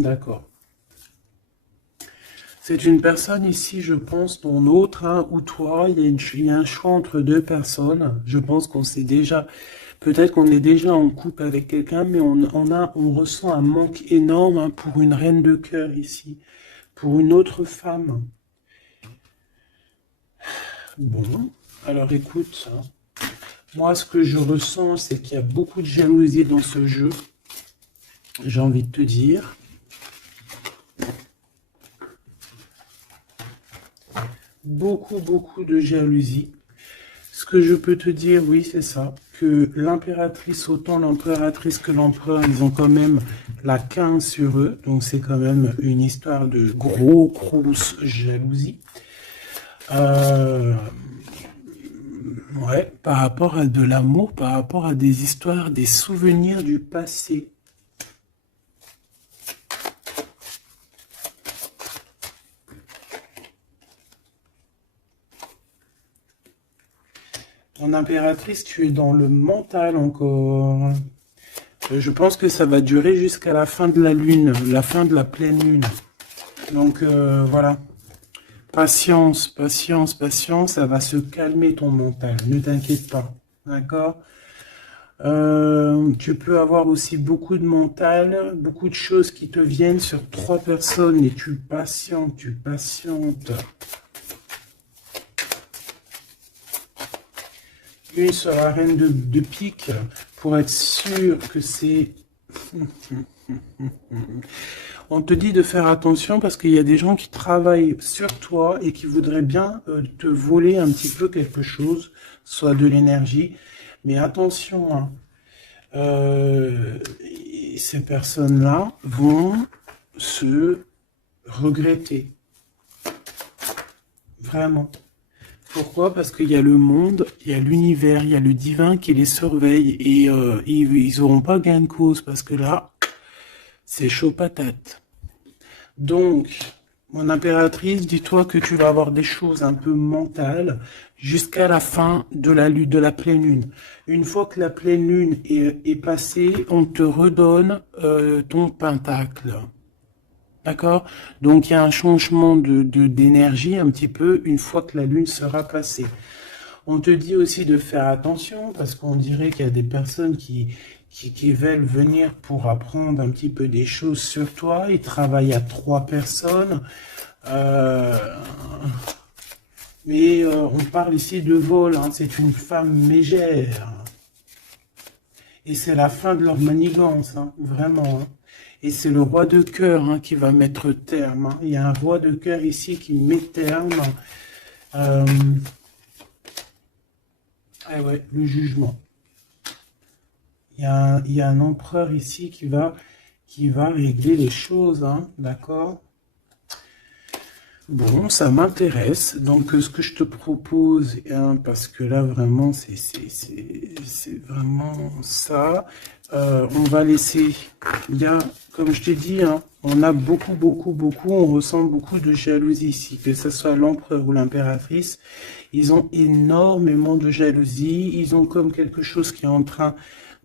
d'accord. C'est une personne ici, je pense, ton autre, hein, ou toi, il y a un choix entre deux personnes. Je pense qu'on sait déjà... Peut-être qu'on est déjà en couple avec quelqu'un, mais on ressent un manque énorme, hein, pour une reine de cœur ici, pour une autre femme. Bon, alors écoute, hein, moi ce que je ressens, c'est qu'il y a beaucoup de jalousie dans ce jeu, j'ai envie de te dire. Beaucoup de jalousie. Ce que je peux te dire, oui, c'est ça, que l'impératrice, autant l'impératrice que l'empereur, ils ont quand même la 15 sur eux, donc c'est quand même une histoire de grosse jalousie. Ouais, par rapport à de l'amour, par rapport à des histoires, des souvenirs du passé. En impératrice, tu es dans le mental encore. Je pense que ça va durer jusqu'à la fin de la lune, la fin de la pleine lune. Donc voilà. Patience, patience, patience, ça va se calmer ton mental. Ne t'inquiète pas. D'accord? Tu peux avoir aussi beaucoup de mental, beaucoup de choses qui te viennent sur 3 personnes et tu patientes, tu patientes. Une sur la reine de pique pour être sûr que c'est... On te dit de faire attention parce qu'il y a des gens qui travaillent sur toi et qui voudraient bien te voler un petit peu quelque chose, soit de l'énergie. Mais attention, hein, ces personnes-là vont se regretter. Vraiment. Pourquoi? Parce qu'il y a le monde, il y a l'univers, il y a le divin qui les surveille et ils n'auront pas gain de cause parce que là, c'est chaud patate. Donc, mon impératrice, dis-toi que tu vas avoir des choses un peu mentales jusqu'à la fin de la pleine lune. Une fois que la pleine lune est passée, on te redonne ton pentacle. D'accord? Donc, il y a un changement d'énergie un petit peu une fois que la lune sera passée. On te dit aussi de faire attention parce qu'on dirait qu'il y a des personnes qui veulent venir pour apprendre un petit peu des choses sur toi. Ils travaillent à 3 personnes. Mais on parle ici de vol, hein. C'est une femme mégère. Et c'est la fin de leur manigance, hein, vraiment. Hein. Et c'est le roi de cœur, hein, qui va mettre terme. Hein. Il y a un roi de cœur ici qui met terme. Ah ouais, le jugement. Il y a un empereur ici qui va régler les choses, hein, d'accord? Bon, ça m'intéresse. Donc, ce que je te propose, hein, parce que là, vraiment, c'est vraiment ça. On va laisser, il y a, comme je t'ai dit, hein, on a beaucoup, on ressent beaucoup de jalousie ici, que ce soit l'empereur ou l'impératrice. Ils ont énormément de jalousie. Ils ont comme quelque chose qui est en train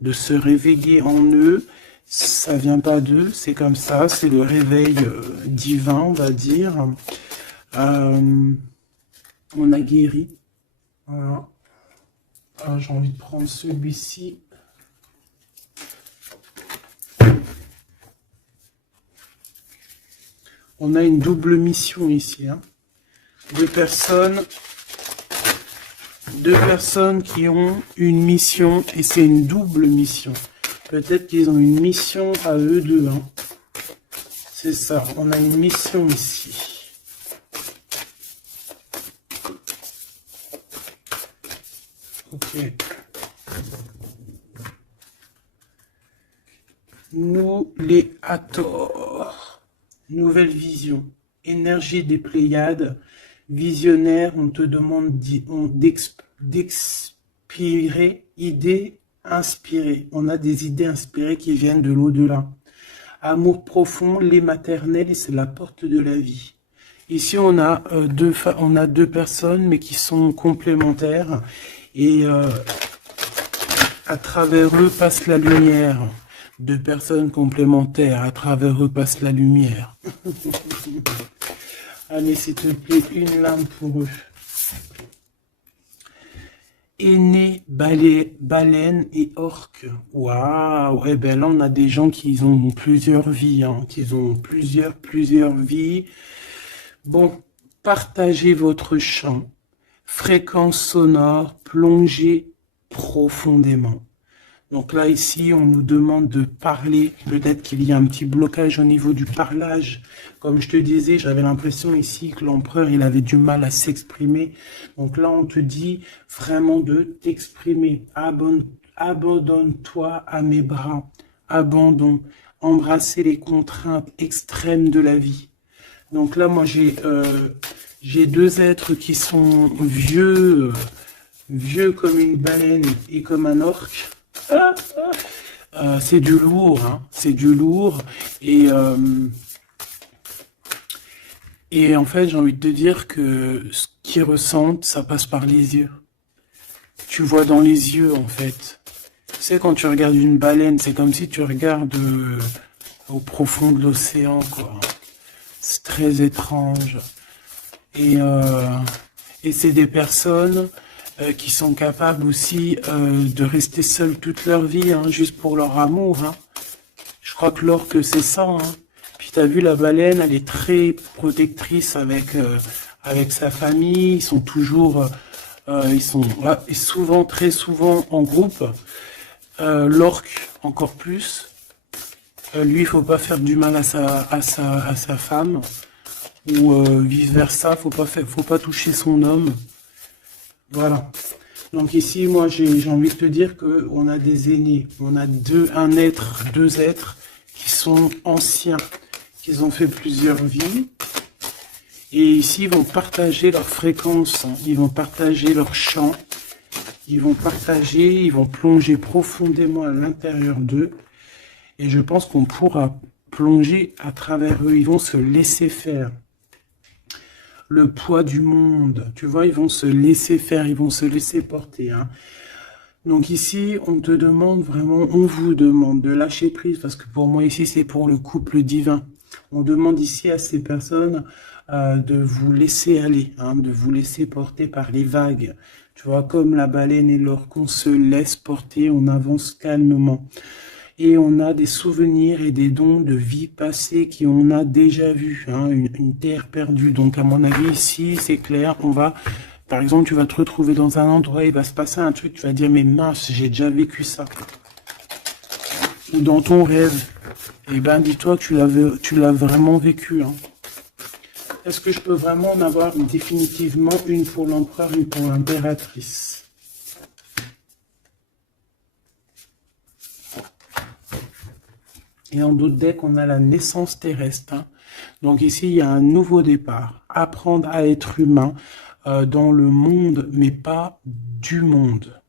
de se réveiller en eux. Ça vient pas d'eux, c'est comme ça. C'est le réveil divin, on va dire. On a guéri. Voilà. J'ai envie de prendre celui-ci. On a une double mission ici. Hein. Deux personnes qui ont une mission et c'est une double mission. Peut-être qu'ils ont une mission à eux deux. Hein. C'est ça, on a une mission ici. Ok. Nous, les Hathor. Nouvelle vision. Énergie des Pléiades. Visionnaire, on te demande d'expirer, idées inspirées. On a des idées inspirées qui viennent de l'au-delà. Amour profond, lait maternel, et c'est la porte de la vie. Ici, on a deux personnes, mais qui sont complémentaires. Et à travers eux passe la lumière. Deux personnes complémentaires, à travers eux passe la lumière. Allez, s'il te plaît, une lame pour eux. Aîné, baleine et orque. Waouh! Eh ben là, on a des gens qui ont plusieurs vies, hein, qui ont plusieurs vies. Bon, partagez votre chant. Fréquence sonore, plongez profondément. Donc là, ici, on nous demande de parler. Peut-être qu'il y a un petit blocage au niveau du parlage. Comme je te disais, j'avais l'impression ici que l'empereur, il avait du mal à s'exprimer. Donc là, on te dit vraiment de t'exprimer. Abandonne-toi à mes bras. Abandon. Embrasser les contraintes extrêmes de la vie. Donc là, moi, j'ai deux êtres qui sont vieux comme une baleine et comme un orque. C'est du lourd, hein, c'est du lourd. Et en fait, j'ai envie de te dire que ce qu'ils ressentent, ça passe par les yeux. Tu vois dans les yeux, en fait. Tu sais, quand tu regardes une baleine, c'est comme si tu regardes au profond de l'océan, quoi. C'est très étrange. Et c'est des personnes qui sont capables aussi de rester seuls toute leur vie, hein, juste pour leur amour. Hein. Je crois que l'orque, c'est ça. Hein. Puis t'as vu, la baleine, elle est très protectrice avec sa famille. Ils sont toujours, ils sont très souvent en groupe. L'orque, encore plus. Lui, il faut pas faire du mal à sa femme. Ou vice versa, faut pas toucher son homme. Voilà. Donc ici, moi, j'ai envie de te dire que on a des aînés, on a deux êtres qui sont anciens, qui ont fait plusieurs vies. Et ici, ils vont partager leur fréquence, ils vont partager leur chant, ils vont plonger profondément à l'intérieur d'eux. Et je pense qu'on pourra plonger à travers eux, ils vont se laisser faire. Le poids du monde, tu vois, ils vont se laisser faire, ils vont se laisser porter. Hein. Donc ici, on te demande vraiment, on vous demande de lâcher prise, parce que pour moi ici, c'est pour le couple divin. On demande ici à ces personnes de vous laisser aller, hein, de vous laisser porter par les vagues. Tu vois, comme la baleine et l'orque, on se laisse porter, on avance calmement. Et on a des souvenirs et des dons de vie passée qu'on a déjà vus, hein, une terre perdue. Donc à mon avis ici, c'est clair, par exemple, tu vas te retrouver dans un endroit, il va se passer un truc, tu vas dire, mais mince, j'ai déjà vécu ça. Ou dans ton rêve, eh ben dis-toi que tu l'as vraiment vécu. Hein. Est-ce que je peux vraiment en avoir définitivement une pour l'empereur, une pour l'impératrice? Et en d'autres decks, on a la naissance terrestre. Hein. Donc ici, il y a un nouveau départ. Apprendre à être humain dans le monde, mais pas du monde.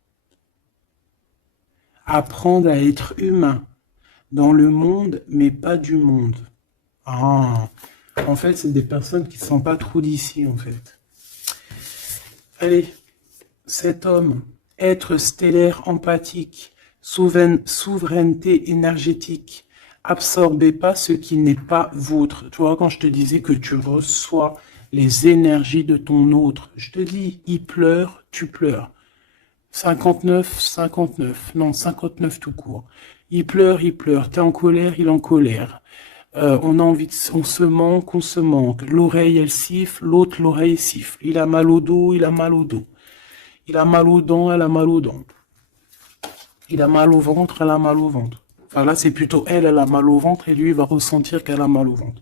Apprendre à être humain dans le monde, mais pas du monde. Ah, en fait, c'est des personnes qui ne sont pas trop d'ici, en fait. Allez, cet homme, être stellaire empathique, souveraineté énergétique, absorbez pas ce qui n'est pas vôtre. Tu vois, quand je te disais que tu reçois les énergies de ton autre, je te dis, il pleure, tu pleures. 59, 59, non, 59 tout court. Il pleure, t'es en colère, il est en colère. On a envie on se manque. L'oreille, elle siffle, l'autre, l'oreille siffle. Il a mal au dos, il a mal au dos. Il a mal aux dents, elle a mal aux dents. Il a mal au ventre, elle a mal au ventre. Enfin là, c'est plutôt elle a mal au ventre et lui, il va ressentir qu'elle a mal au ventre.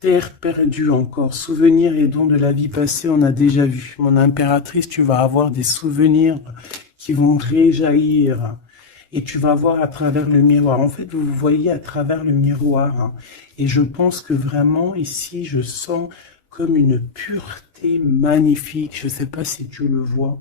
Terre perdue encore, souvenirs et dons de la vie passée, on a déjà vu. Mon impératrice, tu vas avoir des souvenirs qui vont réjaillir. Et tu vas voir à travers le miroir. En fait, vous vous voyez à travers le miroir. Hein. Et je pense que vraiment, ici, je sens comme une pureté magnifique. Je ne sais pas si tu le vois.